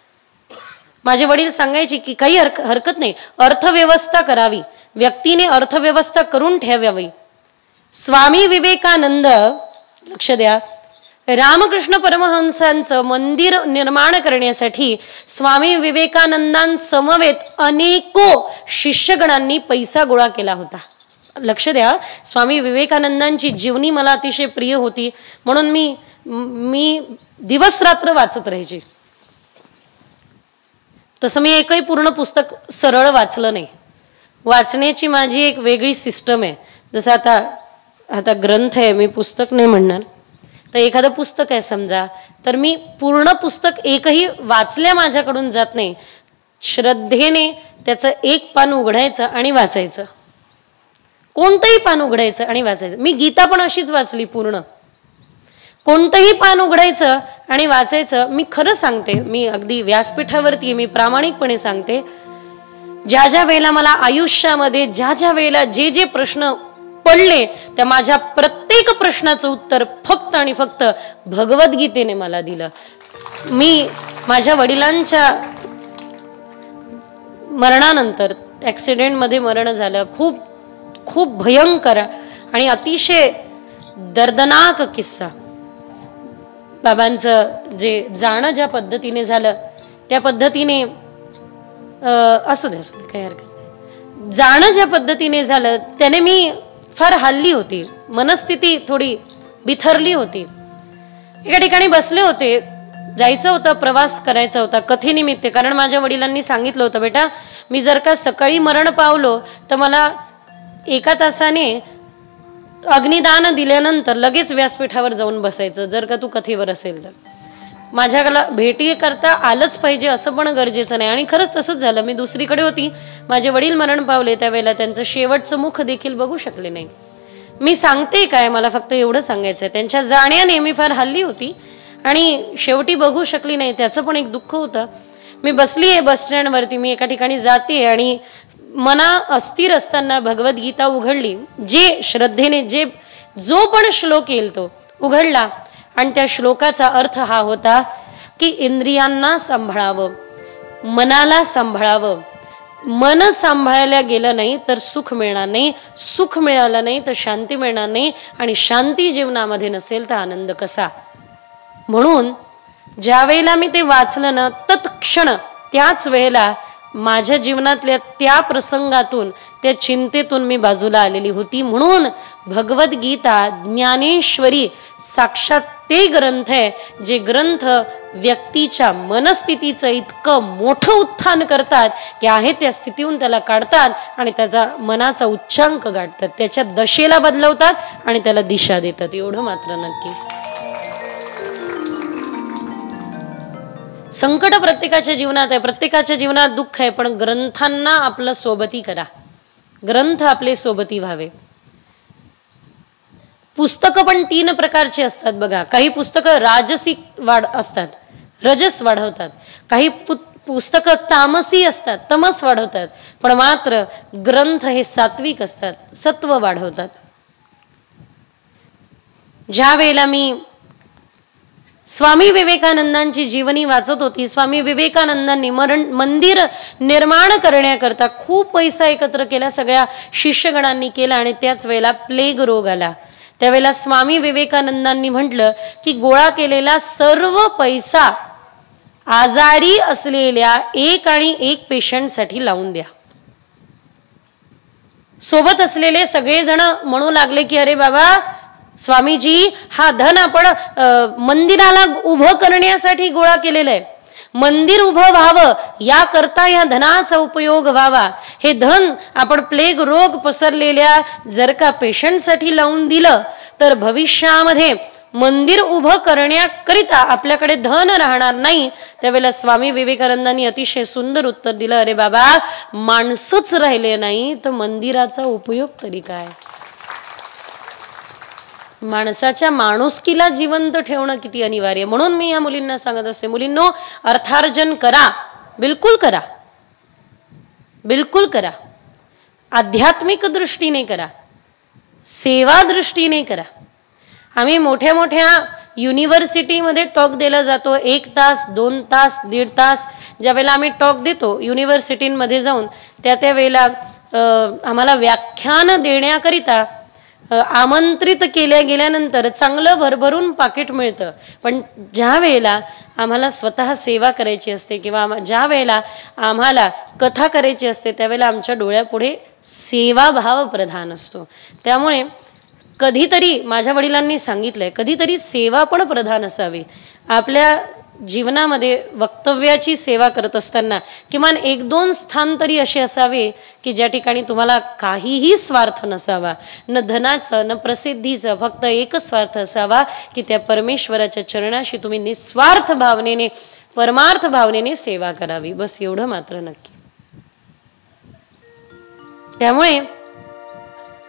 माझे वडील सांगायचे की काही हरकत नाही, अर्थव्यवस्था करावी, व्यक्तीने अर्थव्यवस्था करून ठेवावी. स्वामी विवेकानंद, लक्ष द्या, रामकृष्ण परमहंसांचं मंदिर निर्माण करण्यासाठी स्वामी विवेकानंदांसमवेत अनेको शिष्यगणांनी पैसा गोळा केला होता. लक्ष द्या, स्वामी विवेकानंदांची जीवनी मला अतिशय प्रिय होती, म्हणून मी दिवस रात्र वाचत राहायचे. तसं मी एकही पूर्ण पुस्तक सरळ वाचलं नाही. वाचण्याची माझी एक वेगळी सिस्टम आहे. जसं आता ग्रंथ आहे, मी पुस्तक नाही म्हणणार, तर एखादं पुस्तक आहे समजा, तर मी पूर्ण पुस्तक एकही वाचल्या माझ्याकडून जात नाही. श्रद्धेने त्याचं एक पान उघडायचं आणि वाचायचं, कोणतंही पान उघडायचं आणि वाचायचं. मी गीता पण अशीच वाचली पूर्ण, कोणतंही पान उघडायचं आणि वाचायचं. मी खरं सांगते, मी अगदी व्यासपीठावरती मी प्रामाणिकपणे सांगते, ज्या ज्या वेळेला मला आयुष्यामध्ये ज्या वेळेला जे प्रश्न पडले त्या माझ्या प्रत्येक प्रश्नाचं उत्तर फक्त आणि फक्त भगवद्गीतेने मला दिलं. मी माझ्या वडिलांच्या मरणानंतर ऍक्सिडेंटमध्ये मरण झालं, खूप भयंकर आणि अतिशय दर्दनाक किस्सा. बाबांचं जे जाणं ज्या पद्धतीने झालं त्या पद्धतीने असू दे काही हरकत नाही. जाणं ज्या पद्धतीने झालं त्याने मी फार हल्ली होती, मनस्थिती थोडी बिथरली होती. एका ठिकाणी बसले होते, जायचं होतं, प्रवास करायचा होता कथेनिमित्त. कारण माझ्या वडिलांनी सांगितलं होतं, बेटा मी जर का सकाळी मरण पावलो तर मला 1 तासाने अग्निदान दिल्यानंतर लगेच व्यासपीठावर जाऊन बसायचं, जर का तू कथेवर असेल तर. माझ्याला भेटी करता आलंच पाहिजे असं पण गरजेचं नाही. आणि खरंच तसंच झालं. मी दुसरीकडे होती, माझे वडील मरण पावले, त्यावेळेला त्यांचं शेवटचं मुख देखील बघू शकले नाही. मी सांगते काय, मला फक्त एवढं सांगायचं आहे, त्यांच्या जाण्याने मी फार हल्ली होती आणि शेवटी बघू शकली नाही, त्याचं पण एक दुःख होतं. मी बसली आहे बस स्टँडवरती, मी एका ठिकाणी जाते आणि मना अस्थिर असताना भगवद्गीता उघडली. जे श्रद्धेने जो पण श्लोक येईल तो उघडला आणि त्या श्लोकाचा अर्थ हा होता की इंद्रियांना सांभाळावं, मनाला सांभाळावं. मन सांभाळायला गेलं नाही तर सुख मिळणार नाही, सुख मिळालं नाही तर शांती मिळणार नाही, आणि शांती जीवनामध्ये नसेल तर आनंद कसा. म्हणून ज्या वेळेला मी ते वाचलं ना, तत्क्षण त्याच वेळेला माझ्या जीवनातल्या त्या प्रसंगातून, त्या चिंतेतून मी बाजूला आलेली होती. म्हणून भगवद्गीता ज्ञानेश्वरी साक्षात ते ग्रंथ आहे जे ग्रंथ व्यक्तीच्या मनस्थितीचं इतकं मोठं उत्थान करतात की आहे त्या स्थितीहून त्याला काढतात आणि त्याचा मनाचा उच्चांक गाठतात, त्याच्या दशेला बदलवतात आणि त्याला दिशा देतात. एवढं मात्र नक्की. संकट प्रत्येकाच्या जीवनात आहे, प्रत्येकाच्या जीवनात दुःख आहे, पण ग्रंथांना आपलं सोबती करा, ग्रंथ आपले सोबती व्हावे. पुस्तकं पण 3 प्रकारची असतात बघा. काही पुस्तकं राजसिक असतात, रजस वाढवतात. काही पुस्तकं तामसी असतात, तमस वाढवतात. पण मात्र ग्रंथ हे सात्विक असतात, सत्व वाढवतात. ज्या वेळेला मी स्वामी विवेकानंदांची जीवनी वाचत होती, स्वामी विवेकानंदांनी मंदिर निर्माण करण्याकरता खूप पैसा एकत्र केला, सगळ्या शिष्यगणांनी केला. आणि त्याच वेळेला प्लेग रोग आला. त्यावेळेला स्वामी विवेकानंदांनी म्हटलं की गोळा केलेला सर्व पैसा आजारी असलेल्या एक पेशंटसाठी लावून द्या. सोबत असलेले सगळेजण म्हणू लागले की अरे बाबा स्वामीजी, हा धन आपण मंदिराला उभं करण्यासाठी गोळा केलेलं आहे, मंदिर उभं व्हावं याकरता या धनाचा उपयोग व्हावा. हे धन आपण प्लेग रोग पसरलेल्या जर का पेशंटसाठी लावून दिलं तर भविष्यामध्ये मंदिर उभं करण्याकरिता आपल्याकडे धन राहणार नाही. त्यावेळेला स्वामी विवेकानंदांनी अतिशय सुंदर उत्तर दिलं, अरे बाबा माणसंच राहिले नाही तर मंदिराचा उपयोग तरी काय. माणसाच्या माणुसकीला जिवंत ठेवणं किती अनिवार्य. म्हणून मी या मुलींना सांगत असते, मुलींनो अर्थार्जन करा, बिलकुल करा, बिलकुल करा. आध्यात्मिक दृष्टीने करा, सेवा दृष्टीने करा. आम्ही मोठ्या मोठ्या युनिव्हर्सिटीमध्ये टॉक दिला जातो, 1 तास 2 तास 1.5 तास. ज्या वेळेला आम्ही टॉक देतो युनिव्हर्सिटीमध्ये जाऊन, त्या वेळेला आम्हाला व्याख्यान देण्याकरिता आमंत्रित केल्या गेल्यानंतर चांगलं भरभरून पाकिट मिळतं. पण ज्या वेळेला आम्हाला स्वतः सेवा करायची असते किंवा ज्या वेळेला आम्हाला कथा करायची असते त्यावेळेला आमच्या डोळ्यापुढे सेवाभाव प्रधान असतो. त्यामुळे कधीतरी माझ्या वडिलांनी सांगितलंय, कधीतरी सेवा पण प्रधान असावी. आपल्या जीवनामध्ये वक्तव्याची सेवा करत असताना किमान 1-2 स्थान तरी असे असावे की ज्या ठिकाणी तुम्हाला काहीही स्वार्थ नसावा, न धनाचं न प्रसिद्धीचं, फक्त एकच स्वार्थ असावा की त्या परमेश्वराच्या चरणाशी तुम्ही निस्वार्थ भावनेने, परमार्थ भावनेने सेवा करावी. बस एवढं मात्र नक्की. त्यामुळे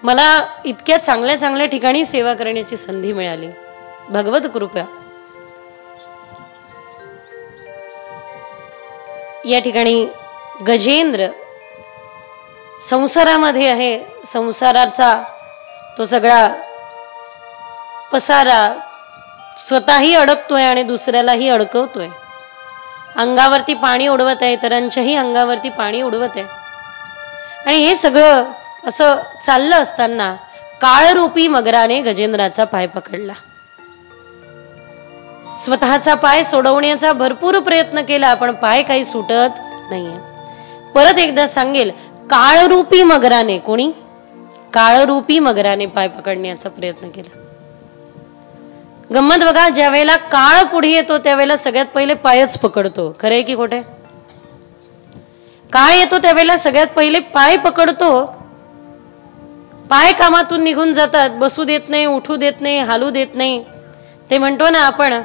मला इतक्या चांगल्या चांगल्या ठिकाणी सेवा करण्याची संधी मिळाली, भगवत कृपा. या ठिकाणी गजेंद्र संसारामध्ये आहे, संसाराचा तो सगळा पसारा स्वतःही अडकतोय आणि दुसऱ्यालाही अडकवतोय. अंगावरती पाणी उडवत आहे, इतरांच्याही अंगावरती पाणी उडवत आहे. आणि हे सगळं असं चाललं असताना काळरूपी मगराने गजेंद्राचा पाय पकडला. स्वतःचा पाय सोडवण्याचा भरपूर प्रयत्न केला पण पाय काही सुटत नाहीये. परत एकदा सांगेल, काळरूपी मगराने, कोणी? काळरूपी मगराने पाय पकडण्याचा प्रयत्न केला. गंमत बघा, ज्या वेळेला काळ पुढे येतो त्यावेळेला सगळ्यात पहिले पायच पकडतो. खरंय की खोटे? काळ येतो त्यावेळेला सगळ्यात पहिले पाय पकडतो. पाय कामातून निघून जातात, बसू देत नाही, उठू देत नाही, हालू देत नाही. ते म्हणतो ना आपण,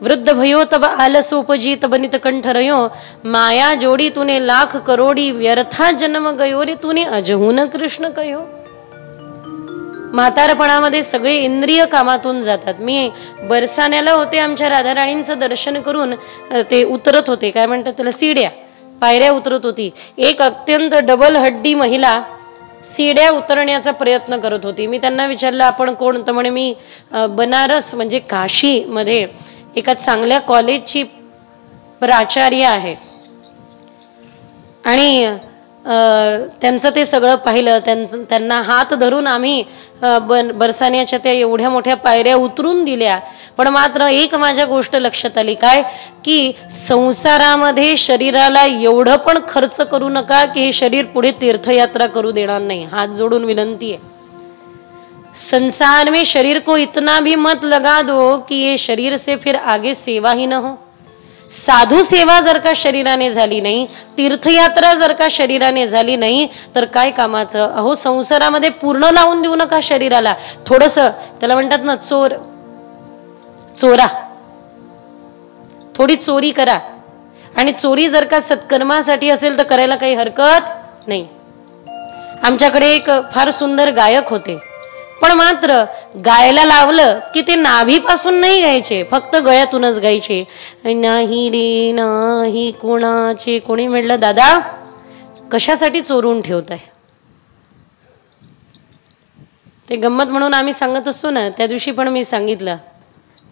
वृद्ध भयो तब आलस उपजी तब नित कंठ रयो, माया जोडी तूने लाख करोडी, व्यर्था जन्म गयो रे तूने अजहून कृष्ण कयो. म्हातारपणामध्ये सगळे इंद्रिय कामातून जातात. मी बरसाण्याला होते, आमच्या राधाराणींचं दर्शन करून ते उतरत होते, काय म्हणतात त्याला, सीड्या, पायऱ्या उतरत होती. एक अत्यंत डबल हड्डी महिला सीड्या उतरण्याचा प्रयत्न करत होती. मी त्यांना विचारलं आपण कोण? तर म्हणे मी बनारस म्हणजे काशी मध्ये एका चांगल्या कॉलेजची प्राचार्य आहे आणि त्यांचं ते सगळं पाहिलं. त्यांना हात धरून आम्ही बरसाण्याच्या त्या एवढ्या मोठ्या पायऱ्या उतरून दिल्या. पण मात्र एक माझ्या गोष्ट लक्षात आली, काय की संसारामध्ये शरीराला एवढं पण खर्च करू नका की हे शरीर पुढे तीर्थयात्रा करू देणार नाही. हात जोडून विनंती आहे. संसार में शरीर को इतना भी मत लगा दो कि ये शरीर से फिर आगे सेवा ही न हो. साधू सेवा जर का शरीराने झाली नाही, तीर्थयात्रा जर का शरीराने झाली नाही, तर काय कामाचं. अहो संसारामध्ये पूर्ण लावून देऊ नका शरीराला. थोडस त्याला म्हणतात ना, चोरा, थोडी चोरी करा. आणि चोरी जर का सत्कर्मासाठी असेल तर करायला काही हरकत नाही. आमच्याकडे एक फार सुंदर गायक होते, पण मात्र गायला लावलं की ते नाभीपासून नाही गायचे, फक्त गळ्यातूनच गायचे. नाही रे नाही कोणाचे. कोणी म्हटलं, दादा कशासाठी चोरून ठेवताय. ते गंमत म्हणून आम्ही सांगत असतो ना. त्या दिवशी पण मी सांगितलं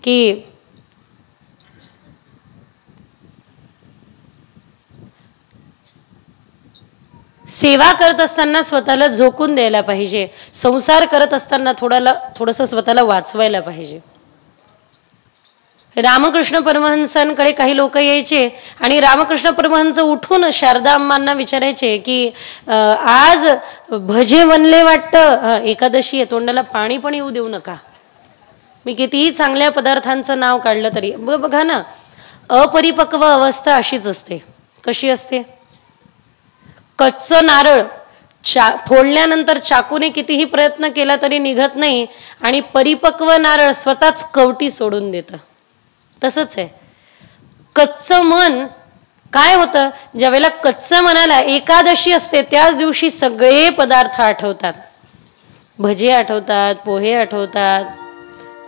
की सेवा करत असताना स्वतःला झोकून द्यायला पाहिजे. संसार करत असताना थोडंसं स्वतःला वाचवायला पाहिजे. रामकृष्ण परमहंसांकडे काही लोक यायचे आणि रामकृष्ण परमहंस उठून शारदा अम्मांना विचारायचे की आज भजे बनले वाटतं, एकादशी आहे, तोंडाला पाणी पण येऊ देऊ नका. मी कितीही चांगल्या पदार्थांचं नाव काढलं तरी बघा ना, अपरिपक्व अवस्था अशीच असते. कशी असते. कच्चं नारळ फोडल्यानंतर चाकूने कितीही प्रयत्न केला तरी निघत नाही, आणि परिपक्व नारळ स्वतःच कवटी सोडून देतं. तसंच आहे कच्चं मन. काय होतं, ज्यावेळेला कच्चं मनाला एकादशी असते त्याच दिवशी सगळे पदार्थ आठवतात. भजे आठवतात, पोहे आठवतात,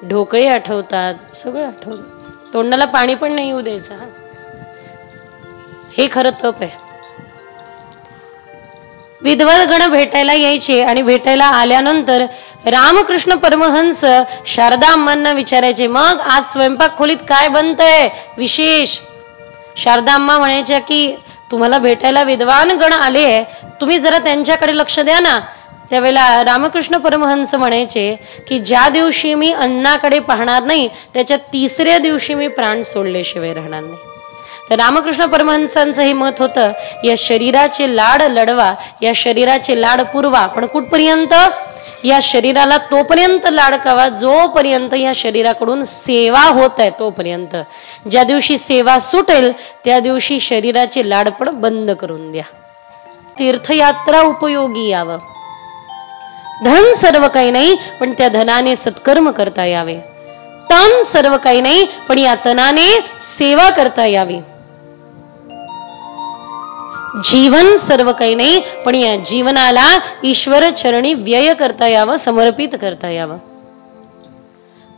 ढोकळे आठवतात, सगळं आठवतं. तोंडाला पाणी पण नाही येऊ द्यायचं. हे खरं तप आहे. विद्वद्गण भेटायला यायचे आणि भेटायला आल्यानंतर रामकृष्ण परमहंस शारदा अम्मांना विचारायचे, मग आज स्वयंपाक खोलीत काय बनतंय विशेष. शारदा अम्मा म्हणायच्या की तुम्हाला भेटायला विद्वान गण आले, तुम्ही जरा त्यांच्याकडे लक्ष द्या ना. त्यावेळेला रामकृष्ण परमहंस म्हणायचे की ज्या दिवशी मी अन्नाकडे पाहणार नाही त्याच्या तिसऱ्या दिवशी मी प्राण सोडल्याशिवाय राहणार नाही. तर रामकृष्ण परमहंसांचं हे मत होतं, या शरीराचे लाड लढवा, या शरीराचे लाड पुरवा, पण कुठपर्यंत. या शरीराला तोपर्यंत लाडकावा जोपर्यंत या शरीराकडून सेवा होत आहे तोपर्यंत. ज्या दिवशी सेवा सुटेल त्या दिवशी शरीराचे लाड पण बंद करून द्या. तीर्थयात्रा उपयोगी यावं. धन सर्व काही नाही, पण त्या धनाने सत्कर्म करता यावे. तन सर्व काही नाही, पण या तनाने सेवा करता यावी. जीवन सर्व काही नाही, पण या जीवनाला ईश्वर चरणी व्यय करता यावं, समर्पित करता यावं.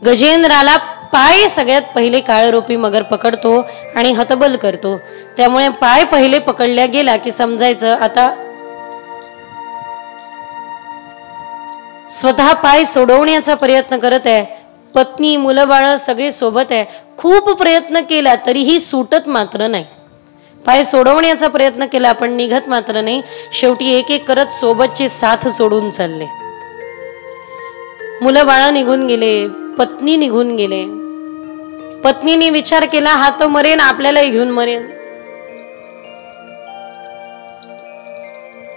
गजेंद्राला पाय सगळ्यात पहिले काळरूपी मगर पकडतो आणि हतबल करतो. त्यामुळे पाय पहिले पकडल्या गेला की समजायचं आता स्वतः पाय सोडवण्याचा प्रयत्न करत आहे. पत्नी मुलं बाळ सगळे सोबत आहे. खूप प्रयत्न केला तरीही सुटत मात्र नाही. पाय सोडवण्याचा प्रयत्न केला पण निघत मात्र नाही. शेवटी एक एक करत सोबतचे साथ सोडून चालले. मुलं बाळ निघून गेले, पत्नी निघून गेले. पत्नीने विचार केला हा तर मरेन, आपल्यालाही घेऊन मरेन.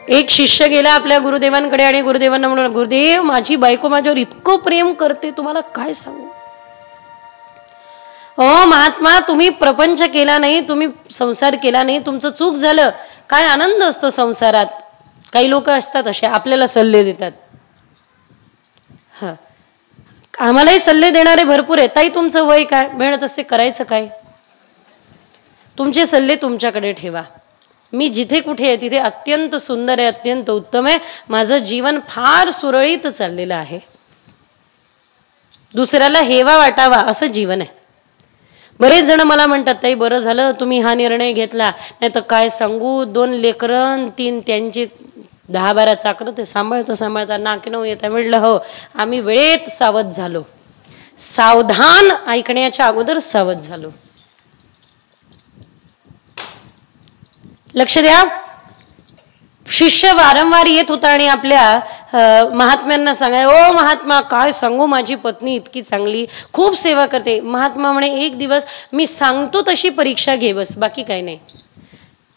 एक शिष्य गेला आपल्या गुरुदेवांकडे आणि गुरुदेवांना म्हणून, गुरुदेव माझी बायको माझ्यावर इतकं प्रेम करते, तुम्हाला काय सांगू. महात्मा तुम्ही प्रपंच केला नाही, तुम्ही संसार केला नाही, तुमचं चूक झालं. काय आनंद असतो संसारात. काही लोक असतात असे आपल्याला सल्ले देतात. आम्हालाही सल्ले देणारे भरपूर आहेत. ताई तुमचं वय काय, मिळत असते करायचं काय. तुमचे सल्ले तुमच्याकडे ठेवा. मी जिथे कुठे आहे तिथे अत्यंत सुंदर आहे, अत्यंत उत्तम आहे. माझं जीवन फार सुरळीत चाललेलं आहे. दुसऱ्याला हेवा वाटावा असं जीवन आहे. बरेच जण मला म्हणतात ताई बरं झालं तुम्ही हा निर्णय घेतला, नाही तर काय सांगू 2 लेकरं 3 त्यांची 10-12 चाकरं ते सांभाळता नाकीनऊ येत. म्हटलं हो आम्ही वेळेत सावध झालो. सावधान ऐकण्याच्या अगोदर सावध झालो. लक्ष द्या. शिष्य वारंवार येत होता आणि आपल्या महात्म्यांना सांगाय, ओ महात्मा काय सांगू, माझी पत्नी इतकी चांगली, खूप सेवा करते. महात्मा म्हणे, एक दिवस मी सांगतो तशी परीक्षा घे बस, बाकी काही नाही.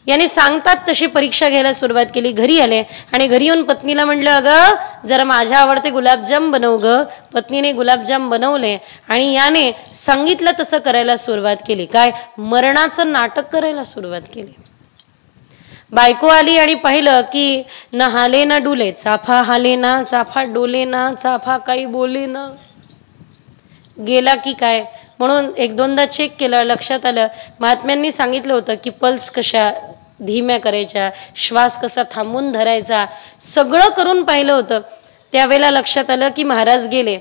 याने सांगतात तशी परीक्षा घ्यायला सुरुवात केली. घरी आले आणि घरी येऊन पत्नीला म्हटलं, अगं जरा माझ्या आवडते गुलाबजाम बनव ग. पत्नीने गुलाबजाम बनवले आणि याने सांगितलं तसं करायला सुरुवात केली. काय, मरणाचं नाटक करायला सुरुवात केली. बायको आली आणि पाहिलं की न हाले ना डुले, चाफा हाले ना, चाफा डोले ना, चाफा काही बोले ना. गेला की काय म्हणून एक दोनदा चेक केलं, लक्षात आलं महात्म्यांनी सांगितलं होतं की पल्स कशा धीम्या करायच्या, श्वास कसा थांबून धरायचा, सगळं करून पाहिलं होतं. त्यावेळेला लक्षात आलं की महाराज गेले.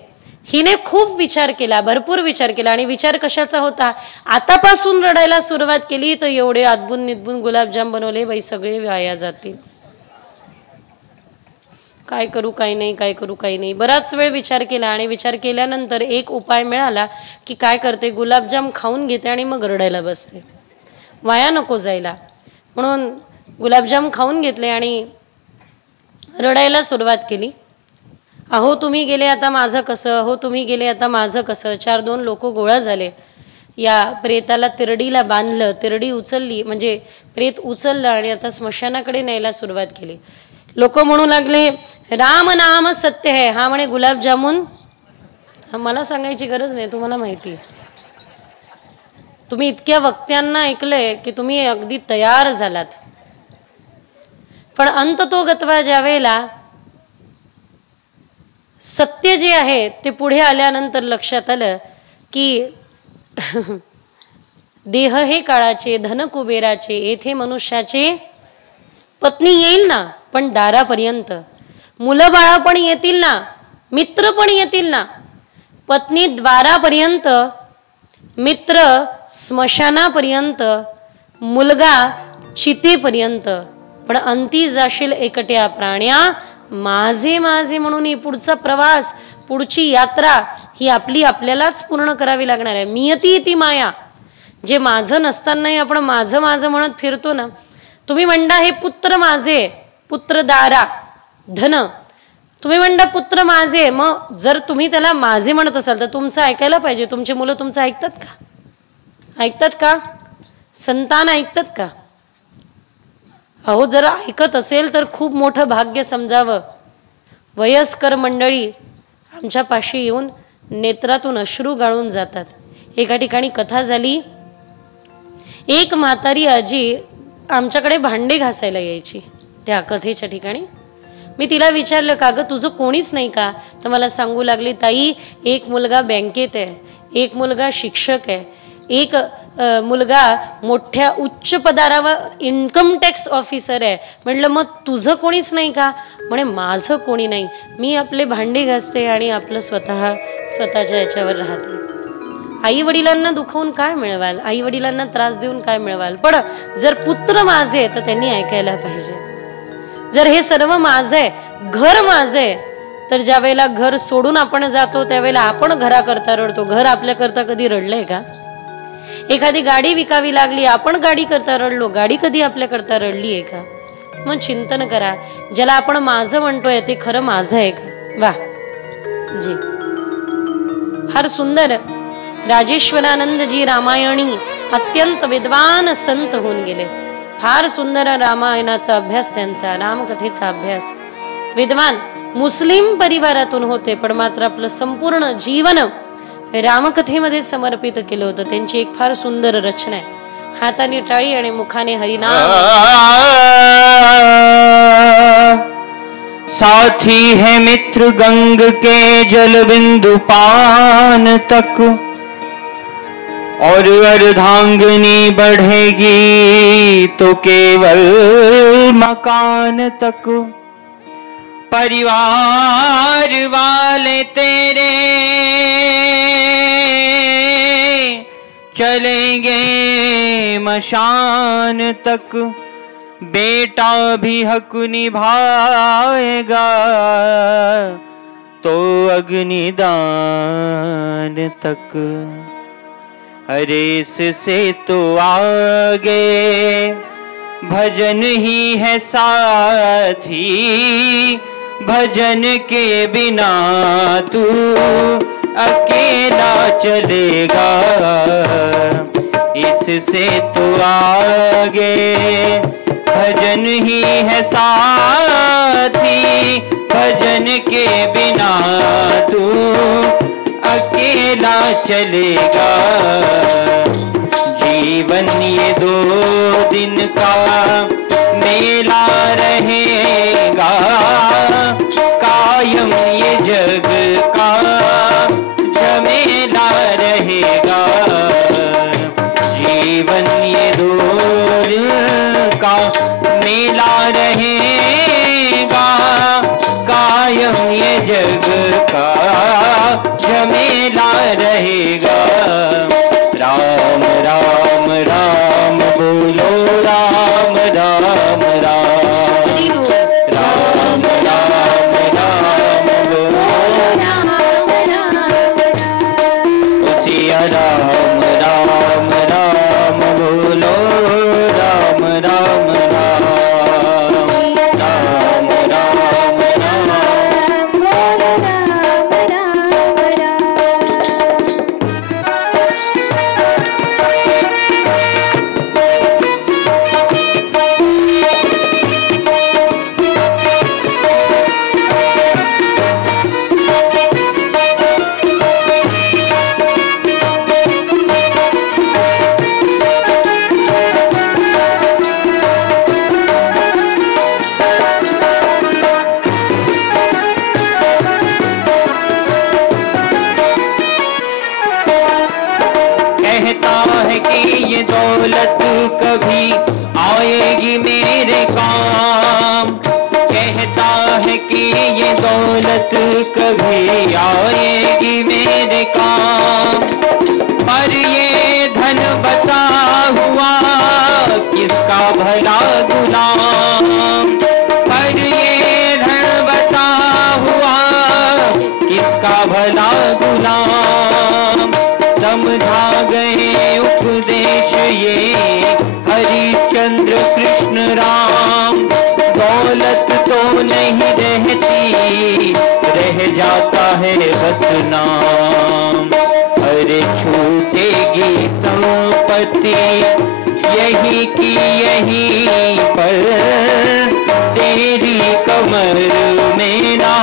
हिने खूप विचार केला, भरपूर विचार केला. आणि विचार कशाचा होता, आतापासून रडायला सुरुवात केली तर एवढे अदबून निदबून गुलाबजाम बनवले बाई, सगळे वाया जातील. काय करू काही नाही, काय करू काही नाही. बराच वेळ विचार केला आणि विचार केल्यानंतर एक उपाय मिळाला की काय करते, गुलाबजाम खाऊन घेते आणि मग रडायला बसते, वाया नको जायला. म्हणून गुलाबजाम खाऊन घेतले आणि रडायला सुरुवात केली. अहो तुम्ही गेले आता माझं कसं, हो तुम्ही गेले आता माझं कसं. 4-2 लोक गोळा झाले. या प्रेताला तिरडीला बांधलं, तिरडी उचलली, म्हणजे प्रेत उचललं आणि आता स्मशानाकडे न्यायला सुरुवात केली. लोक म्हणू लागले, राम नाम सत्य है. हा म्हणे गुलाबजामुन, मला सांगायची गरज नाही, तुम्हाला माहिती आहे. तुम्ही इतक्या वक्त्यांना ऐकलंय की तुम्ही अगदी तयार झालात. पण अंत तो गतवा ज्यावेळेला सत्य जे आहे ते पुढे आल्यानंतर लक्षात आलं की देह हे काळाचे, धन कुबेराचे, येथे मनुष्याचे. पत्नी येईल ना पण दारापर्यंत, मुलं बाळा पण येतील ना, मित्र पण येतील ना. पत्नी द्वारापर्यंत, मित्र स्मशानापर्यंत, मुलगा चितेपर्यंत. पण अंती जाशील एकट्या प्राण्या, माझे माझे म्हणून. पुढचा प्रवास, पुढची यात्रा ही आपल्यालाच पूर्ण करावी लागणार आहे. मियती ती माया. जे माझं नसतानाही आपण माझं माझं म्हणत फिरतो ना. तुम्ही म्हणता हे पुत्र माझे, पुत्र दारा, धन. तुम्ही म्हणता पुत्र माझे, मग जर तुम्ही त्याला माझे म्हणत असाल तर तुमचं ऐकायला पाहिजे. तुमचे मुलं तुमचं ऐकतात का? ऐकतात का? संतान ऐकतात का? अहो जर ऐकत असेल तर खूप मोठं भाग्य समजावं. वयस्कर मंडळी आमच्या पाशी येऊन नेत्रातून अश्रू गाळून जातात. एका ठिकाणी कथा झाली. एक म्हातारी आजी आमच्याकडे भांडे घासायला यायची. त्या कथेच्या ठिकाणी मी तिला विचारलं, का ग तुझं कोणीच नाही का? तर मला सांगू लागली, ताई एक मुलगा बँकेत आहे, एक मुलगा शिक्षक आहे, एक मुलगा मोठ्या उच्च पदारावर इन्कम टॅक्स ऑफिसर आहे. म्हटलं मग तुझं कोणीच नाही का? म्हणे माझं कोणी नाही, मी आपले भांडे घासते आणि आपलं स्वतःच्या याच्यावर राहते. आई वडिलांना दुखवून काय मिळवाल, आई वडिलांना त्रास देऊन काय मिळवाल. पण जर पुत्र माझे तर त्यांनी ऐकायला पाहिजे. जर हे सर्व माझं आहे, घर माझं आहे, तर ज्या वेळेला घर सोडून आपण जातो त्यावेळेला आपण घराकरता रडतो. घर आपल्याकरता कधी रडलंय का? एखादी गाडी विकावी लागली, आपण गाडी करता रडलो, गाडी कधी आपल्याकरता रडली आहे का? मग चिंतन करा, ज्याला आपण माझं म्हणतोय ते खरं माझं आहे का? वा जी, फार सुंदर. राजेश्वरानंदजी रामायणी अत्यंत विद्वान संत होऊन गेले. फार सुंदर रामायणाचा अभ्यास त्यांचा, रामकथेचा अभ्यास. विद्वान मुस्लिम परिवारातून होते, पण मात्र आपलं संपूर्ण जीवन रामकथेमध्ये समर्पित केलं होतं. त्यांची एक फार सुंदर रचना आहे. हाताने टाळी आणि मुखाने हरिनाम. साथी है मित्र गंग के जल बिंदु पान तक, और अर्धांगिनी बढ़ेगी तो केवल मकान तक. परिवार वाले तेरे चलेंगे मशान तक, बेटा भी हक निभाएगा तो अग्निदान तक. अरे इससे तो आगे भजन ही है साथी, भजन के बिना तू अकेला चलेगा, इससे तू आगे। भजन ही है साथी, भजन के बिना तू अकेला चलेगा। जीवन ये 2 दिन का मेला रहेगा, कायम ये जग का झमेला रहेगा। जीवन ये 2 दिन का मेला रहेगा, कायम ये जग का झमेला रहेगा। राम राम राम बोलो, राम राम राम, राम राम राम बोलो, सिया राम राम राम बोलो, राम राम राम, राम राम राम बोलो, कहता है कि ये दौलत कभी आएगी मेरे काम, कहता है कि ये दौलत कभी आएगी मेरे काम। पर ये धन बचा हुआ किसका भला गुलाम, पर ये धन बचा हुआ किसका भला गुलाम। समझा गए उपदेश ये हरिश्चंद्र कृष्ण राम, दौलत तो नहीं रहती, रह जाता है बस नाम। अरे छूटेगी संपत्ति यही की यही पर, तेरी कमर में ना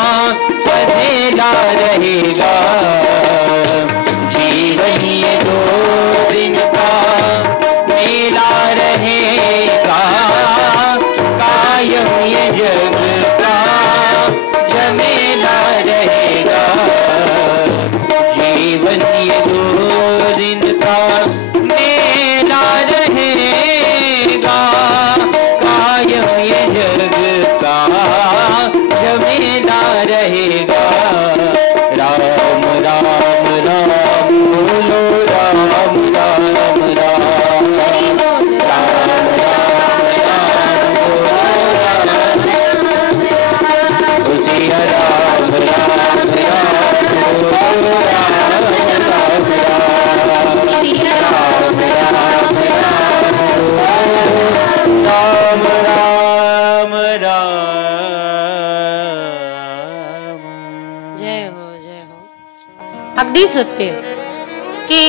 पधेला रहेगा। जीवन ये 2 दिन का मेला रहेगा, कायम ये जग का झमेला रहेगा। जीवन ये 2 दिन का मेला रहेगा, कायम ये जग का झमेला रहेगा। राम राम राम बोलो, राम राम राम, राम राम राम बोलो, सिया राम राम राम बोलो, राम राम राम, राम राम राम बोलो, राम राम राम। जय हो जय हो। अगदी सत्य कि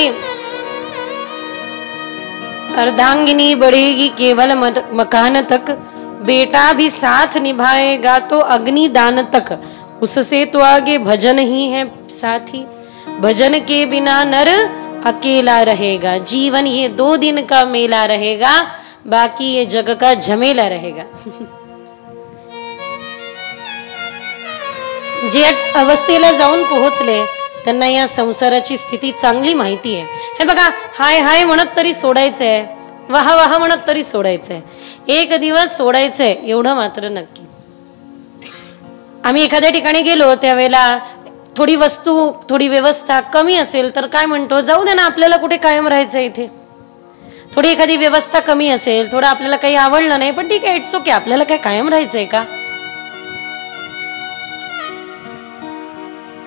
अर्धांगिनी बढ़ेगी केवल मकान तक, बेटा भी साथ निभाएगा तो अग्निदान तक, उससे तो आगे भजन ही है साथी, भजन के बिना नर अकेला रहेगा। जीवन ये 2 दिन का मेला रहेगा, बाकी ये जग का झमेला रहेगा। जे अवस्थेला जाऊन पोहोचले त्यांना या संसाराची स्थिती चांगली माहिती आहे। हे बघा, हाय हाय म्हणत तरी सोडायचंय, वाह वाह म्हणत तरी सोडायचंय, एक दिवस सोडायचंय एवढं मात्र नक्की। आम्ही एखाद्या ठिकाणी गेलो त्यावेळेला थोडी वस्तू थोडी व्यवस्था कमी असेल तर काय म्हणतो, जाऊ दे ना, आपल्याला कुठे कायम राहायचं इथे। थोडी एखादी व्यवस्था कमी असेल, थोडं आपल्याला काही आवडलं नाही, पण ठीक आहे, इट्स ओके, आपल्याला काय कायम राहायचंय का?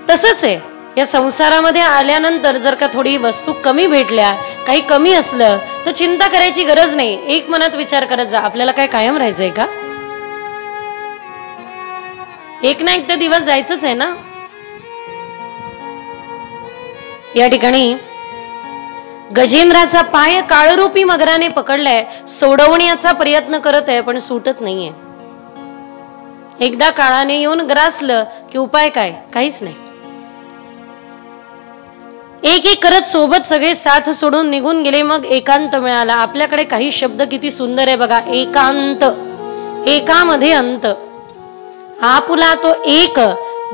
तसंच आहे या संसारामध्ये आल्यानंतर जर का थोडी वस्तू कमी भेटल्या, काही कमी असलं तर चिंता करायची गरज नाही. एक मनात विचार करत जा, आपल्याला काय कायम राहायचंय का? एक ना एक तर दिवस जायचंच आहे ना. या ठिकाणी गजेंद्राचा पाय काळरूपी मगराने पकडलाय, सोडवण्याचा प्रयत्न करत आहे पण सुटत नाहीये. एकदा काळाने येऊन ग्रासलं की उपाय काय? काहीच नाही. एक एक करत सोबत सगळे साथ सोडून निघून गेले. मग एकांत मिळाला. आपल्याकडे काही शब्द किती सुंदर आहे बघा. एकांत, एकामध्ये अंत. आपुला तो एक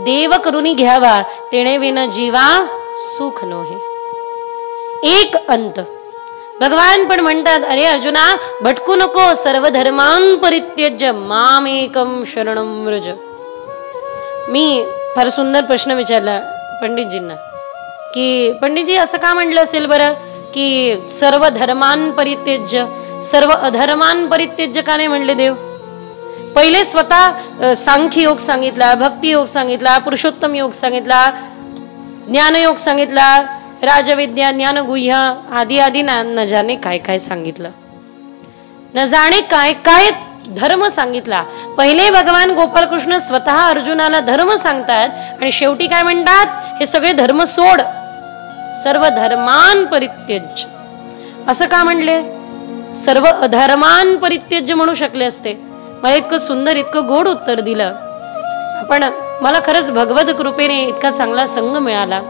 देव करुनी घ्यावा, तेणे विन जीवा सुख नोहे. एक अंत. भगवान पण म्हणतात, अरे अर्जुना भटकू नको, सर्व धर्मान परित्यज्य माम एकम शरणम व्रज. मी फार सुंदर प्रश्न विचारला पंडितजींना की पंडितजी असं का म्हटलं असेल बरं की सर्व धर्मान परित्यज्य, सर्व अधर्मान परित्यज्य का नाही म्हणले देव? पहिले स्वतः सांख्य योग सांगितला, भक्ती योग सांगितला, पुरुषोत्तम योग सांगितला, ज्ञानयोग सांगितला, राजविद्या, ज्ञानगुह्य आदी आदी न जाणे काय काय सांगितलं, न जाणे काय काय धर्म सांगितला. पहिले भगवान गोपालकृष्ण स्वतः अर्जुनाला धर्म सांगतात आणि शेवटी काय म्हणतात? हे सगळे धर्म सोड, सर्व धर्मान परित्यज्य. असं का म्हणले? सर्व अधर्मान परित्यज्य म्हणू शकले असते. मला इतकं सुंदर, इतकं गोड उत्तर दिलं. पण मला खरंच भगवत कृपेने इतका चांगला संग मिळाला.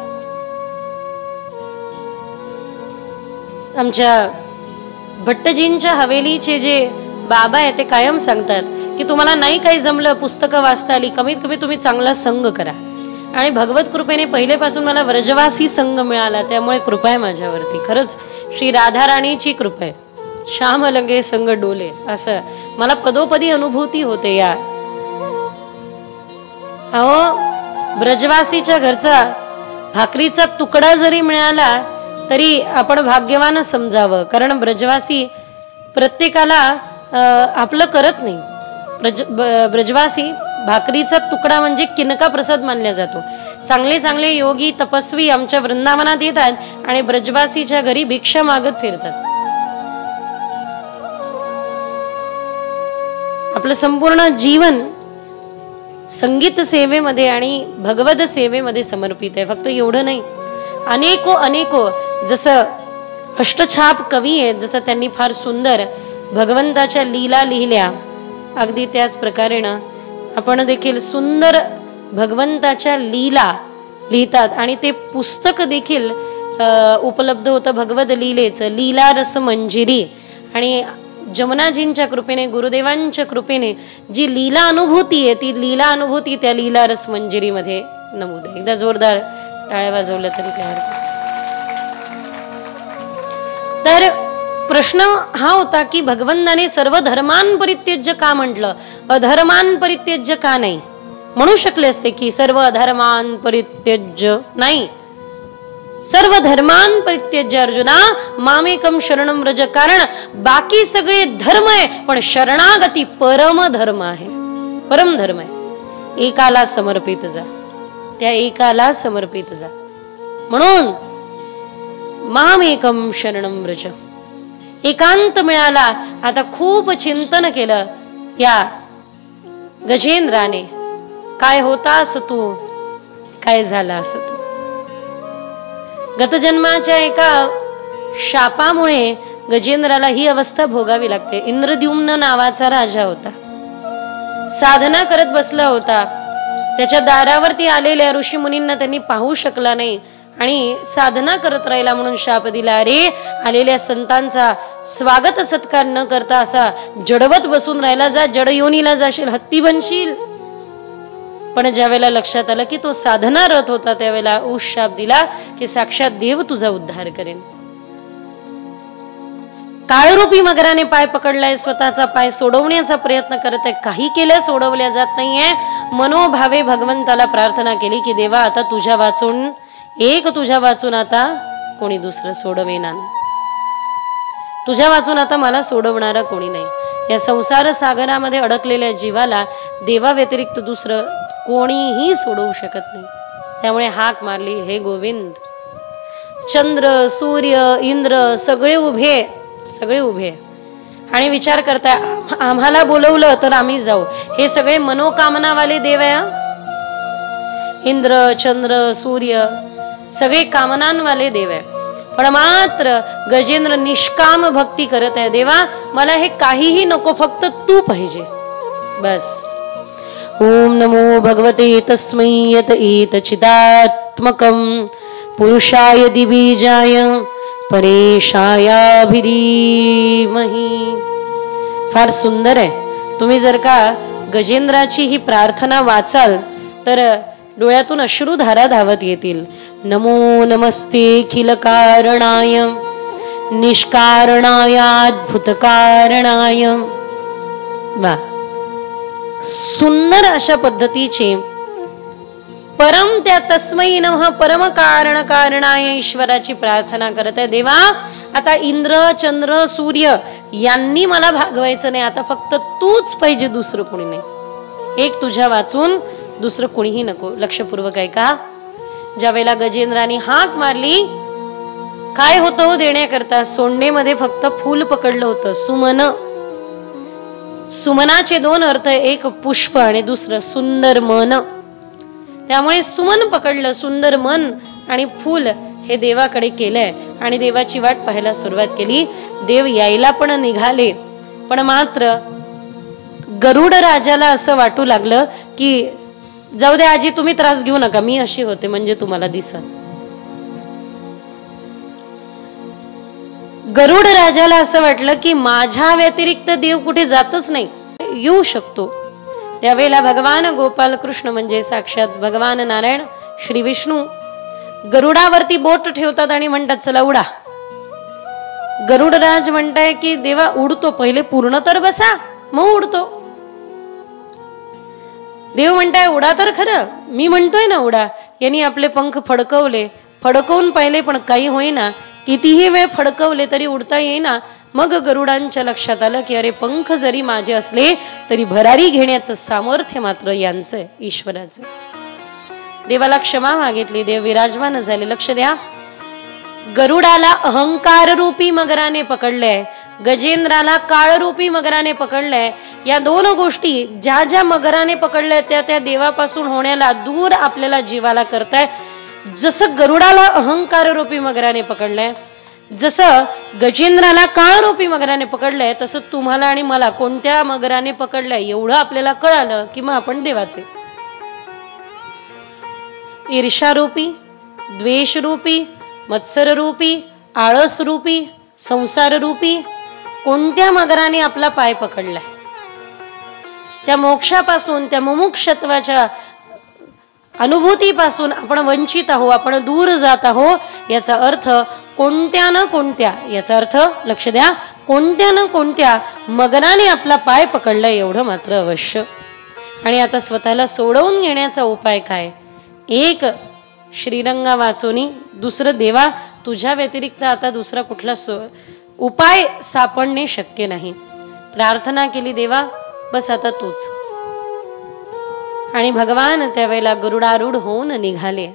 आमच्या भट्टजींच्या हवेलीचे जे बाबा आहे ते कायम सांगतात की तुम्हाला नाही काही जमलं, पुस्तकं वाचता आली, कमीत कमी तुम्ही चांगला संग करा. आणि भगवत कृपेने पहिलेपासून मला व्रजवासी संघ मिळाला, त्यामुळे कृपा आहे माझ्यावरती. खरंच श्री राधाराणीची कृपा आहे. श्याम लंगे संग डोले, असं मला पदोपदी अनुभूती होते. या अहो ब्रजवासीच्या घरचा भाकरीचा तुकडा जरी मिळाला तरी आपण भाग्यवान समजावं. कारण ब्रजवासी प्रत्येकाला आपलं करत नाही. ब्रजवासी भाकरीचा तुकडा म्हणजे किनका प्रसाद मानला जातो. चांगले चांगले योगी तपस्वी आमच्या वृंदावनात येतात आणि ब्रजवासीच्या घरी भिक्षा मागत फिरतात. आपलं संपूर्ण जीवन संगीत सेवेमध्ये आणि भगवत सेवेमध्ये समर्पित आहे. फक्त एवढं नाही, अनेको अनेको, जसं अष्टछाप कवी आहेत, जसं त्यांनी फार सुंदर भगवंताच्या लीला लिहिल्या, अगदी त्याच प्रकारेनं आपण देखील सुंदर भगवंताच्या लीला लिहितात. आणि ते पुस्तक देखील उपलब्ध होतं भगवत लीलेचं, लीला रस मंजिरी. आणि जमुनाजींच्या कृपेने, गुरुदेवांच्या कृपेने जी लीला अनुभूती आहे ती लीला अनुभूती त्या लीला रस मंजिरीमध्ये नमूद आहे. एकदा जोरदार टाळ्या वाजवल्या तरी काय हरकत. तर प्रश्न हा होता की भगवंताने सर्व धर्मान परित्यज्य का म्हटलं, अधर्मान परित्यज्य का नाही? म्हणू शकले असते की सर्व अधर्मान परित्यज्य, नाही, सर्व धर्मान परित्यज्य अर्जुना मामेकम शरणम व्रज. कारण बाकी सगळे धर्म आहे पण शरणागती परम धर्म आहे, परम धर्म आहे. एकाला समर्पित जा, त्या एकाला समर्पित जा. म्हणून मामेकम शरणम व्रज. एकांत मिळाला. आता खूप चिंतन केलं या गजेंद्राने. काय होतास तू, काय झालास तू. गतजन्माच्या एका शापामुळे गजेंद्राला ही अवस्था भोगावी लागते. इंद्रद्युम्न नावाचा राजा होता, साधना करत बसला होता. त्याच्या दारावरती आलेल्या ऋषी मुनींना त्यांनी पाहू शकला नाही आणि साधना करत राहिला म्हणून शाप दिला. अरे आलेल्या संतांचा स्वागत सत्कार न करता असा जडवत बसून राहिला, जा जड योनीला जाशील, हत्ती बनशील. पण ज्या वेळेला लक्षात आलं की तो साधनारत होता त्यावेळेला उष शाप दिला की साक्षात देव तुझा उद्धार करेन. काळरूपी मगराने पाय पकडलाय, स्वतःचा पाय सोडवण्याचा प्रयत्न करत आहे. काही केल्या सोडवल्या जात नाहीये. मनोभावे भगवंताला प्रार्थना केली की देवा आता तुझ्या वाचून, एक तुझ्या वाचून आता कोणी दुसरं सोडवेना, तुझ्या वाचून आता मला सोडवणारा कोणी नाही. या संसार सागरामध्ये अडकलेल्या जीवाला देवा व्यतिरिक्त दुसरं कोणीही सोडवू शकत नाही. त्यामुळे हाक मारली, हे गोविंद. चंद्र, सूर्य, इंद्र सगळे उभे आणि विचार करताय, आम्हाला बोलवलं तर आम्ही जाऊ. हे सगळे मनोकामनावाले देव आहे. इंद्र, चंद्र, सूर्य सगळे कामनांवाले देव आहे. पण मात्र गजेंद्र निष्काम भक्ती करत आहे. देवा मला हे काहीही नको, फक्त तू पाहिजे बस. ओम नमो भगवते तस्मै यत एत चिदात्मकं पुरुषाय दिबीजाय परेशायाभिधीमहि. फार सुंदर आहे. तुम्ही जर का गजेंद्राची ही प्रार्थना वाचाल तर डोळ्यातून अश्रुधारा धावत येतील. नमो नमस्ते खिल कारणाय निष्कारणाय अद्भुत कारणाय. वा, सुंदर अशा पद्धतीचे परम त्या तस्मै नमः परम कारण कारणाय ईश्वराची प्रार्थना करत आहे. देवा आता इंद्र, चंद्र, सूर्य यांनी मला भागवायचं नाही, आता फक्त तूच पाहिजे, दुसरं कोणी नाही. एक तुझ्या वाचून दुसरं कोणीही नको. लक्षपूर्वक ऐका. ज्या वेळेला गजेंद्राने हाक मारली, काय होतं देण्याकरता? सोंडेमध्ये फक्त फूल पकडलं होतं, सुमन. सुमनाचे दोन अर्थ, एक पुष्प आणि दुसरं सुंदर मन. त्यामुळे सुमन पकडलं, सुंदर मन आणि फूल हे देवाकडे केलंय आणि देवाची वाट पाहायला सुरुवात केली. देव यायला पण निघाले. पण मात्र गरुड राजाला असं वाटू लागलं की जाऊ दे आजी, तुम्ही त्रास घेऊ नका, मी अशी होते म्हणजे तुम्हाला दिसत. गरुड राजाला असं वाटलं की माझ्या व्यतिरिक्त देव कुठे जातच नाही, येऊ शकतो. त्यावेळेला भगवान गोपाल कृष्ण म्हणजे साक्षात भगवान नारायण श्री विष्णू गरुडावरती बोट ठेवतात आणि म्हणतात चला उडा. गरुडराज म्हणताय की देवा उडतो, पहिले पूर्ण तर बसा मग उडतो. देव म्हणताय उडा तर खरं, मी म्हणतोय ना उडा. यांनी आपले पंख फडकवून पाहिले पण काही होईना. कितीही वेळ फडकवले तरी उडता येईना. मग गरुडांच्या लक्षात आलं की अरे पंख जरी माझे असले तरी भरारी घेण्याचं सामर्थ्य मात्र यांचं, ईश्वराचं. देवाला क्षमा मागितली. देव विराजमान झाले. लक्ष द्या, गरुडाला अहंकार रूपी मगराने पकडलंय, गजेंद्राला काळ रूपी मगराने पकडलंय. या दोन गोष्टी ज्या ज्या मगराने पकडल्या त्या त्या देवापासून होण्याला दूर आपल्याला जीवाला करताय. जसं गरुडाला अहंकार रूपी मगराने पकडलंय, जसं गजेंद्राला काळ रूपी मगराने पकडलंय, तसं तुम्हाला आणि मला कोणत्या मगराने पकडलंय एवढं आपल्याला कळालं की मग आपण देवाचे. ईर्षा रूपी, द्वेष रूपी, मत्सर रूपी, आळस रूपी, संसार रूपी कोणत्या मगराने आपला पाय पकडलाय. त्या मोक्षापासून, त्या मुमुक्षत्वाच्या अनुभूतीपासून आपण वंचित आहोत, आपण दूर जात आहोत. याचा अर्थ कोणत्या न कोणत्या, याचा अर्थ लक्ष द्या, कोणत्या न कोणत्या मगराने आपला पाय पकडलाय एवढं मात्र अवश्य. आणि आता स्वतःला सोडवून घेण्याचा उपाय काय? एक श्रीरंगा वाचोनी, दुसरं देवा तुझ्या व्यतिरिक्त आता दुसरा कुठला उपाय सापडणे शक्य नाही. प्रार्थना केली, देवा बस आता तूच. आणि भगवान त्यावेळेला गरुडारूढ होऊन निघाले.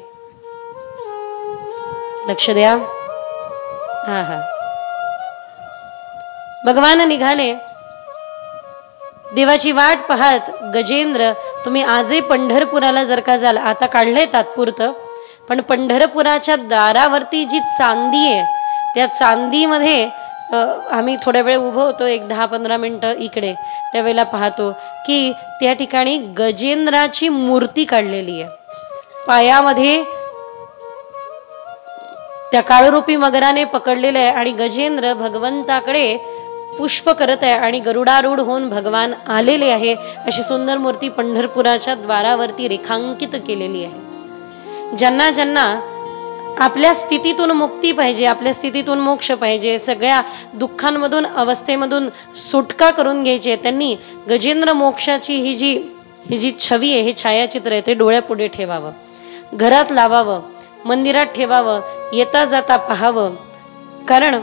लक्ष द्या. हा भगवान निघाले. देवाची वाट पाहत गजेंद्र, तुम्ही आजही पंढरपुराला जर का जाल, आता काढलंय तात्पुरतं, पण पंढरपुराच्या दारावरती जी चांदी आहे त्या चांदीमध्ये आम्ही थोड्या वेळ उभं होतो, एक 10-15 मिनिटं इकडे. त्यावेळेला पाहतो की त्या ठिकाणी गजेंद्राची मूर्ती काढलेली आहे. पायामध्ये त्या काळरूपी मगराने पकडलेलं आहे आणि गजेंद्र भगवंताकडे पुष्प करत आहे आणि गरुडारूढ होऊन भगवान आलेले आहे. अशी सुंदर मूर्ती पंढरपुराच्या द्वारावरती रेखांकित केलेली आहे. ज्यांना ज्यांना आपल्या स्थितीतून मुक्ती पाहिजे, आपल्या स्थितीतून मोक्ष पाहिजे, सगळ्या दुःखांमधून अवस्थेमधून सुटका करून घ्यायची आहे, त्यांनी गजेंद्र मोक्षाची ही जी छवी आहे, हे छायाचित्र आहे, ते डोळ्यापुढे ठेवावं, घरात लावावं, मंदिरात ठेवावं, येता जाता पाहावं. कारण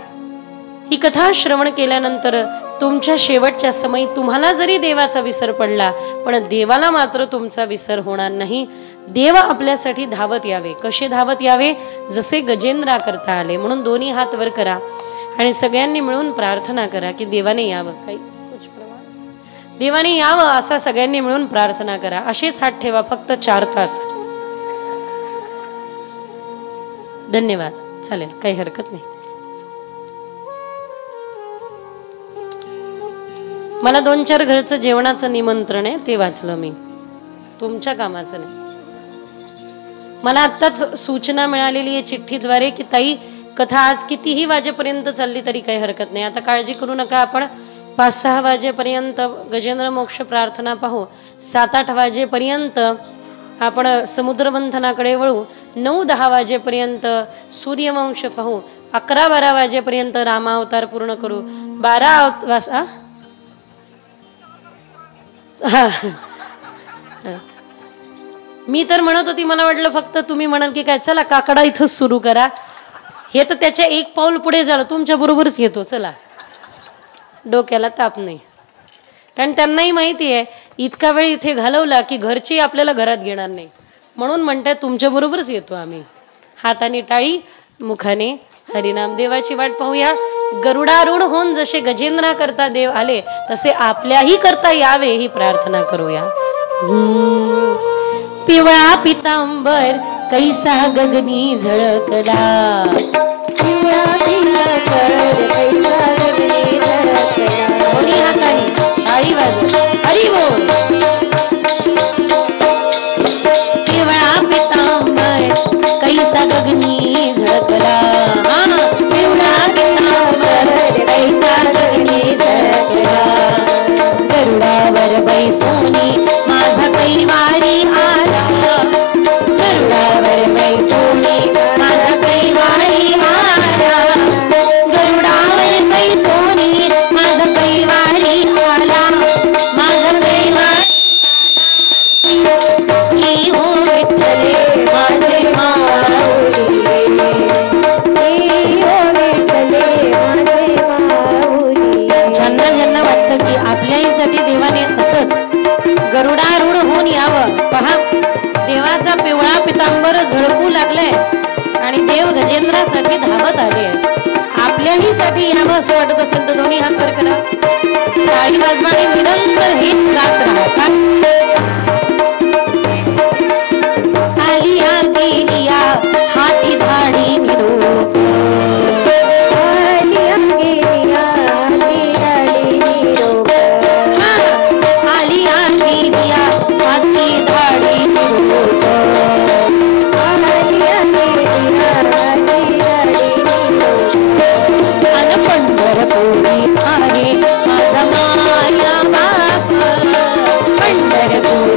ही कथा श्रवण केल्यानंतर तुमच्या शेवटच्या समयी तुम्हाला जरी देवाचा विसर पडला, पण देवाला मात्र तुमचा विसर होणार नाही. देव आपल्यासाठी धावत यावे. कसे धावत यावे? जसे गजेंद्रा करता आले. म्हणून दोन्ही हात वर करा आणि सगळ्यांनी मिळून प्रार्थना करा की देवाने यावं. काही देवाने यावं असा सगळ्यांनी मिळून प्रार्थना करा. असेच हात ठेवा फक्त 4 तास. धन्यवाद. चालेल, काही हरकत नाही. मला 2-4 घरचं जेवणाचं निमंत्रण आहे, ते वाचलं मी, तुमच्या कामाचं नाही. मला आत्ताच सूचना मिळालेली आहे चिठ्ठीद्वारे की ताई कथा आज कितीही वाजेपर्यंत चालली तरी काही हरकत नाही. आता काळजी करू नका. आपण 5-6 वाजेपर्यंत गजेंद्र मोक्ष प्रार्थना पाहू. 7-8 वाजेपर्यंत आपण समुद्रमंथनाकडे वळू. 9-10 वाजेपर्यंत सूर्यवंश पाहू. 11-12 वाजेपर्यंत रामावतार पूर्ण करू. 12 वाजता मी तर म्हणत होती, मला वाटलं फक्त तुम्ही म्हणाल की काय चला काकडा इथंच सुरू करा. हे तर त्याच्या 1 पाऊल पुढे झालं. तुमच्या बरोबरच येतो, चला. डोक्याला ताप नाही. कारण त्यांनाही माहिती आहे इतका वेळ इथे घालवला की घरची आपल्याला घरात घेणार नाही. म्हणून म्हणतात तुमच्या बरोबरच येतो आम्ही. हाताने टाळी, मुखाने हरिनाम. देवाची वाट पाहूया. गरुडारूढ होऊन जसे गजेंद्रा करता देव आले तसे आपल्याही करता यावे ही प्रार्थना करूया. पिवळा पितांबर कैसा गगनी झळकला, पिवळा पितांबर कैसा गगनी झळकला. दोन्ही हाताने टाळी वाजव. हरी बोल. पिवळा पितांबर कैसा गगनी झळकला, पिवळा पितांबर कैसा गगनी झळकला. गरुडावर बैसोनी माझा कैवारी आला, गरुडावर बैसोनी माझा कैवारी आला, गरुडावर बैसोनी माझा कैवारी आला, माझा कैवारी हो विठ्ठले माझे माऊली, हो विठ्ठले माझे माऊली. ज्यांना ज्यांना वाटतं की आपल्याहीसाठी देवाने असंच गरुडारूढ होऊन यावं, पहा देवाचा पिवळा पितांबर झळकू लागलाय आणि देव गजेंद्रासाठी धावत आले. आपल्याही साठी यावं असं वाटत असेल तर दोन्ही हात वर करा. टाळी वाजवाने निरंतर हेच गात राहा. आलिया गेलिया हाती धाडी निरोप, आलिया गेलिया हाती धाडी निरोप, आलिया गेलिया हाती धाडी निरोप, आलिया गेलिया हाती धाडी निरोप. अन पंढरपुरी आहे माझा माया बाप, पंढरपुरी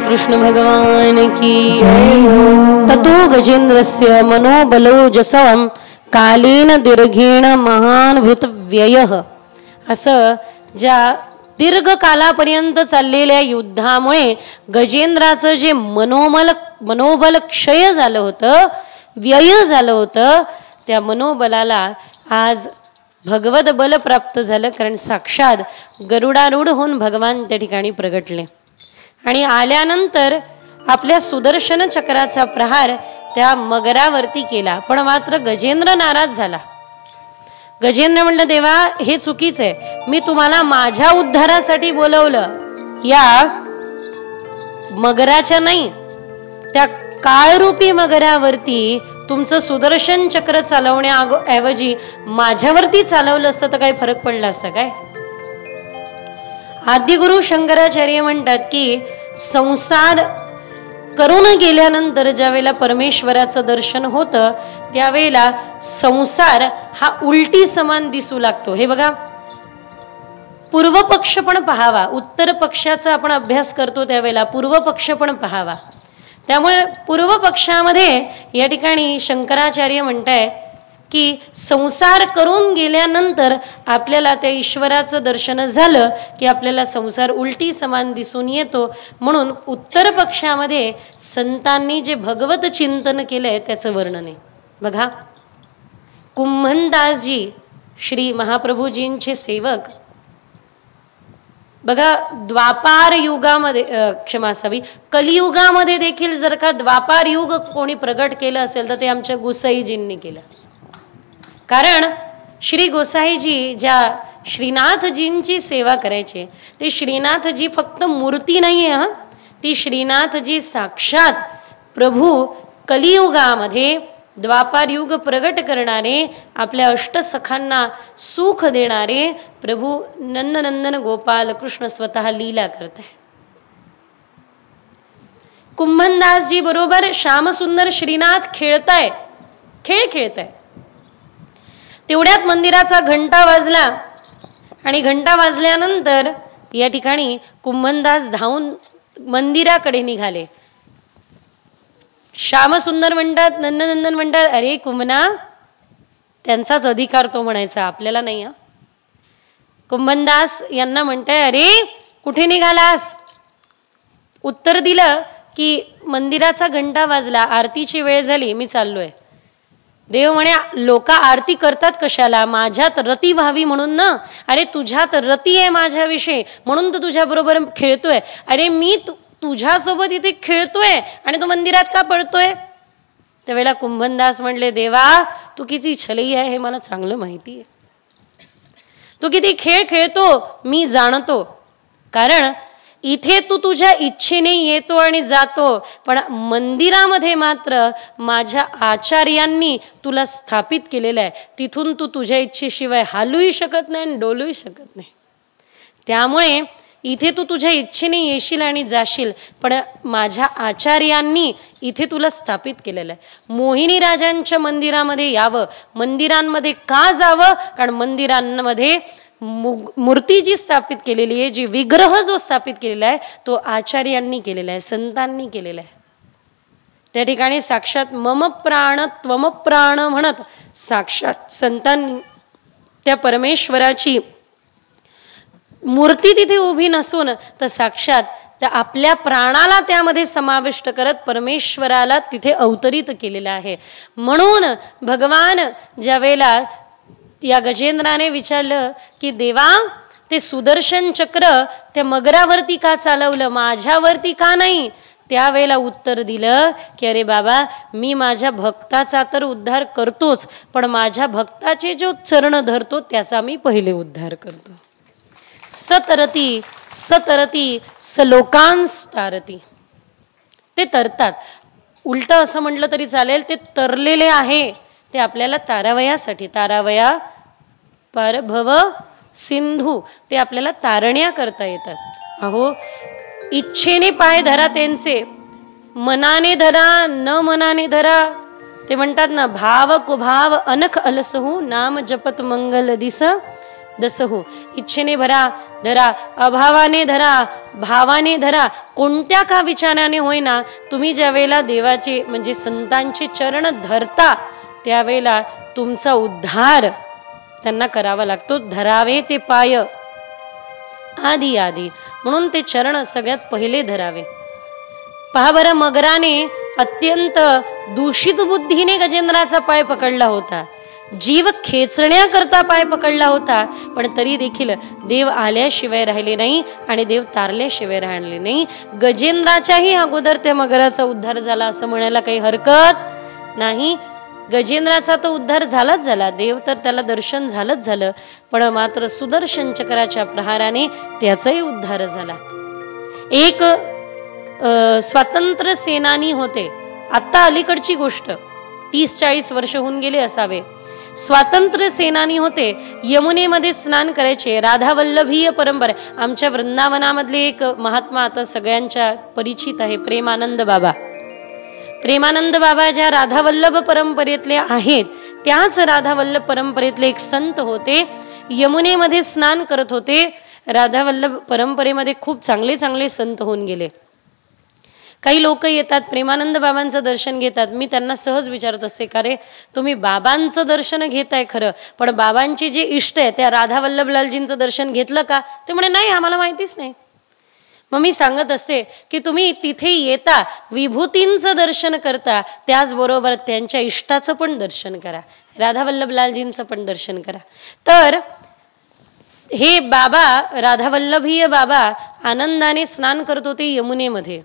कृष्ण भगवान की जय। ततो गजेंद्रस्य मनोबलोजसं कालेन दीर्घेण महान भूत व्ययः. असं ज्या दीर्घ कालापर्यंत चाललेल्या युद्धामुळे गजेंद्राचं जे मनोबल क्षय झालं होतं, व्यय झालं होतं, त्या मनोबलाला आज भगवत बल प्राप्त झालं. कारण साक्षात गरुडारूढ होऊन भगवान त्या ठिकाणी प्रगटले आणि आल्यानंतर आपल्या सुदर्शन चक्राचा प्रहार त्या मगरावरती केला. पण मात्र गजेंद्र नाराज झाला. गजेंद्र म्हणलं, देवा हे चुकीचं आहे, मी तुम्हाला माझ्या उद्धारासाठी बोलवलं, या मगराच्या नाही, त्या काळरूपी मगरावरती तुमचं सुदर्शन चक्र चालवण्याऐवजी माझ्यावरती चालवलं असतं तर काही फरक पडला असता काय? आदिगुरु शंकराचार्य म्हणतात की संसार करून गेल्यानंतर ज्या वेळेला परमेश्वराचं दर्शन होतं त्यावेळेला संसार हा उलटी समान दिसू लागतो. हे बघा, पूर्व पक्ष पण पहावा, उत्तर पक्षाचा आपण अभ्यास करतो त्यावेळेला पूर्व पक्ष पण पहावा. त्यामुळे पूर्व पक्षामध्ये या ठिकाणी शंकराचार्य म्हणताय की संसार करून गेल्यानंतर आपल्याला त्या ईश्वराचं दर्शन झालं की आपल्याला संसार उलटी समान दिसून येतो. म्हणून उत्तर पक्षामध्ये संतांनी जे भगवत चिंतन केलंय त्याचं वर्णन आहे. बघा, कुंभनदासजी श्री महाप्रभूजींचे सेवक, बघा द्वापार युगामध्ये क्षमा असावी, कलियुगामध्ये देखील जर का द्वापार युग कोणी प्रगट केलं असेल तर ते आमच्या गोसाईजींनी केलं. कारण श्री गोसाईजी ज्या श्रीनाथजींची सेवा करायचे ते श्रीनाथजी फक्त मूर्ती नाही आहे, ती श्रीनाथजी साक्षात प्रभू कलियुगामध्ये द्वापार युग प्रगट करणारे, आपल्या अष्टसखांना सुख देणारे प्रभू नंदनंदन गोपाल कृष्ण स्वतः लीला करताय. कुंभनदासजी बरोबर श्यामसुंदर श्रीनाथ खेळ खेळताय. तेवढ्यात मंदिराचा घंटा वाजला आणि घंटा वाजल्यानंतर या ठिकाणी कुंभनदास धावून मंदिराकडे निघाले. श्यामसुंदर म्हणतात, नंदनंदन म्हणतात, अरे कुंभना, त्यांचाच अधिकार तो म्हणायचा, आपल्याला नाही. कुंभनदास यांना म्हणताय, अरे कुठे निघालास? उत्तर दिलं की मंदिराचा घंटा वाजला, आरतीची वेळ झाली, मी चाललोय. देव म्हणे, लोक आरती करतात कशाला? माझ्यात रती व्हावी म्हणून ना. अरे तुझ्यात रती आहे माझ्याविषयी म्हणून तर तुझ्या बरोबर खेळतोय. अरे मी तुझ्यासोबत इथे खेळतोय आणि तू मंदिरात का पळतोय? त्यावेळेला कुंभनदास म्हणले, देवा तू किती छलई आहे हे मला चांगलं माहिती आहे. तू किती खेळ खेळतो मी जाणतो. कारण इथे तू तुझ्या इच्छेने येतो आणि जातो, पण मंदिरामध्ये मात्र माझ्या आचार्यांनी तुला स्थापित केलेलं आहे. तिथून तू तुझ्या इच्छेशिवाय हालूही शकत नाही आणि डोलूही शकत नाही. त्यामुळे इथे तू तुझ्या इच्छेने येशील आणि जाशील, पण माझ्या आचार्यांनी इथे तुला स्थापित केलेलं आहे. मोहिनी राजांच्या मंदिरामध्ये यावं. मंदिरांमध्ये का जावं? कारण मंदिरांमध्ये मूर्ती जी स्थापित केलेली आहे, जी विग्रह जो स्थापित केलेला आहे तो आचार्यांनी केलेला आहे, संतांनी केलेला आहे. त्या ठिकाणी साक्षात मम प्राण त्वम प्राण म्हणत साक्षात संतांनी त्या परमेश्वराची मूर्ती तिथे उभी नसून तर साक्षात त्या आपल्या प्राणाला त्यामध्ये समाविष्ट करत परमेश्वराला तिथे अवतरित केलेला आहे. म्हणून भगवान ज्या वेळेला या गजेंद्राने विचारलं की देवा ते सुदर्शन चक्र त्या मगरावरती का चालवलं, माझ्यावरती का नाही? त्यावेळेला उत्तर दिलं की अरे बाबा, मी माझ्या भक्ताचा तर उद्धार करतोच, पण माझ्या भक्ताचे जो चरण धरतो त्याचा मी पहिले उद्धार करतो. सतरती सतरती सलोकांस्तारती. ते तरतात. उलट असं म्हटलं तरी चालेल, ते तरलेले आहे ते आपल्याला तारावयासाठी, तारावया पार भव सिंधू, ते आपल्याला तारण्या करता येतात. अहो, इच्छेने पाय धरा त्यांचे, मनाने धरा न मनाने धरा. ते म्हणतात ना, भाव कुभाव अनख अलसहू नाम जपत मंगल दिस, दसहू. इच्छेने भरा धरा, अभावाने धरा, भावाने धरा, कोणत्या का विचाराने होईना तुम्ही ज्या वेळेला देवाचे म्हणजे संतांचे चरण धरता त्यावेळेला तुमचा उद्धार त्यांना करावा लागतो. धरावे ते पाय आधी आधी, म्हणून ते चरण सगळ्यात पहिले धरावे. पहा बरं, मगराने अत्यंत दूषित बुद्धीने गजेंद्राचा पाय पकडला होता, जीव खेचण्याकरता पाय पकडला होता, पण तरी देखील देव आल्याशिवाय राहिले नाही आणि देव तारल्याशिवाय राहिले नाही. गजेंद्राच्याही अगोदर त्या मगराचा उद्धार झाला असं म्हणायला काही हरकत नाही. गजेंद्राचा तो उद्धार झालाच झाला, देव तर त्याला दर्शन झालंच झालं, पण मात्र सुदर्शन चक्राच्या प्रहाराने त्याचाही उद्धार झाला. एक स्वातंत्र्य सेनानी होते, आता अलीकडची गोष्ट 30-40 वर्ष होऊन गेले असावे. स्वातंत्र्य सेनानी होते, यमुनेमध्ये स्नान करायचे. राधावल्लभीय परंपरा, आमच्या वृंदावनामधले एक महात्मा आता सगळ्यांच्या परिचित आहे, प्रेमानंद बाबा. प्रेमानंद बाबा ज्या राधावल्लभ परंपरेतले आहेत त्याच राधावल्लभ परंपरेतले एक संत होते, यमुनेमध्ये स्नान करत होते. राधावल्लभ परंपरेमध्ये खूप चांगले चांगले संत होऊन गेले. काही लोक येतात प्रेमानंद बाबांचं दर्शन घेतात. मी त्यांना सहज विचारत असते, का रे तुम्ही बाबांचं दर्शन घेताय खरं, पण बाबांची जे इष्ट आहे त्या राधावल्लभलालजींचं दर्शन घेतलं का? ते म्हणे नाही, आम्हाला माहितीच नाही. मग मी सांगत असते की तुम्ही तिथे येता, विभूतींचं दर्शन करता, त्याचबरोबर त्यांच्या इष्टाचं पण दर्शन करा, राधावल्लभलालजींचं पण दर्शन करा. तर हे बाबा राधावल्लभीय बाबा आनंदाने स्नान करत होते यमुनेमध्ये.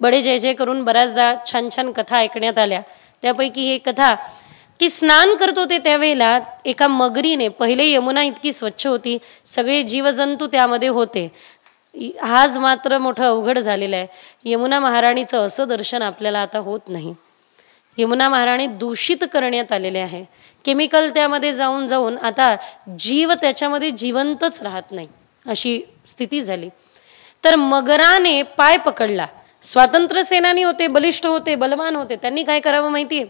बडे जय जय करून बऱ्याचदा छान छान कथा ऐकण्यात आल्या. त्यापैकी ही कथा की स्नान करत होते त्यावेळेला एका मगरीने, पहिले यमुना इतकी स्वच्छ होती, सगळे जीवजंतू त्यामध्ये होते, आज मात्र मोठं अवघड झालेलं आहे. यमुना महाराणीचं असं दर्शन आपल्याला आता होत नाही. यमुना महाराणी दूषित करण्यात आलेले आहे, केमिकल त्यामध्ये जाऊन जाऊन आता जीव त्याच्यामध्ये जिवंतच राहत नाही, अशी स्थिती झाली. तर मगराने पाय पकडला. स्वातंत्र्य सेनानी होते, बलिष्ठ होते, बलवान होते. त्यांनी काय करावं माहितीये,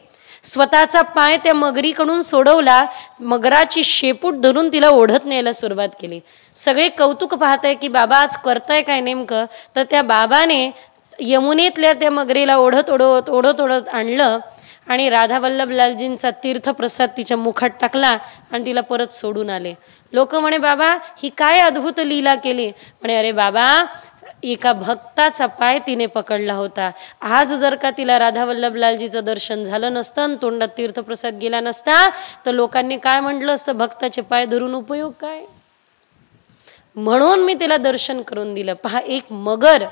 स्वतःचा पाय त्या मगरीकडून सोडवला, मगराची शेपूट धरून तिला ओढत न्यायला सुरुवात केली. सगळे कौतुक पाहताय की बाबा आज करताय काय नेमकं, तर त्या बाबाने यमुनेतल्या त्या मगरीला ओढत ओढत ओढत ओढत आणलं आणि राधावल्लभलालजींचा तीर्थप्रसाद तिच्या मुखात टाकला आणि तिला परत सोडून आले. लोक म्हणे बाबा ही काय अद्भुत लीला केली. म्हणे अरे बाबा, एका भक्ताचा पाय तिने पकडला होता. आज जर का तिला राधावल्लभलालजीचं दर्शन झालं नसतं आणि तोंडात तीर्थप्रसाद गेला नसता तर लोकांनी काय म्हटलं असतं, भक्ताचे पाय धरून उपयोग काय. म्हणून मी तिला दर्शन करून दिलं. पहा, एक मगर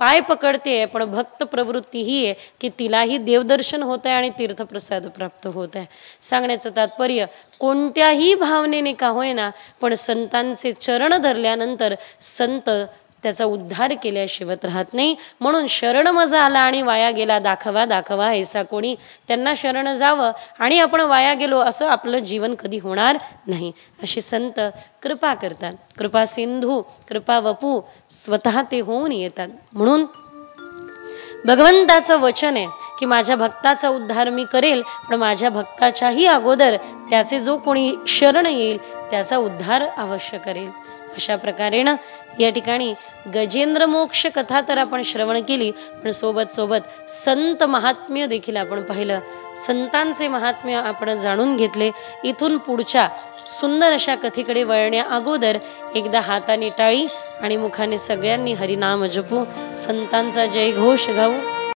पाय पकडते पण भक्त प्रवृत्ती ही आहे की तिलाही देवदर्शन होत आहे आणि तीर्थप्रसाद प्राप्त होत आहे. सांगण्याचं तात्पर्य, कोणत्याही भावनेने का होईना पण संतांचे चरण धरल्यानंतर संत त्याचा उद्धार केल्याशिवाय राहत नाही. म्हणून शरण मजा आला आणि वाया गेला, दाखवा दाखवा ऐसा कोणी. त्यांना शरण जावं आणि आपण वाया गेलो असं आपलं जीवन कधी होणार नाही. असे संत कृपा करतात. कृपा सिंधू, कृपा वपू स्वतः ते होऊन येतात. म्हणून भगवंताचं वचन आहे की माझ्या भक्ताचा उद्धार मी करेल, पण माझ्या भक्ताच्याही अगोदर त्याचे जो कोणी शरण येईल त्याचा उद्धार अवश्य करेल. अशा प्रकारे ना या ठिकाणी गजेंद्र मोक्ष कथा तर आपण श्रवण केली, पण सोबत सोबत संत महात्म्य देखील आपण पाहिलं. संतांचे महात्म्य आपण जाणून घेतले. इथून पुढच्या सुंदर अशा कथेकडे वळण्या अगोदर एकदा हाताने टाळी आणि मुखाने सगळ्यांनी हरिनाम जपू, संतांचा जय घोष गाऊ.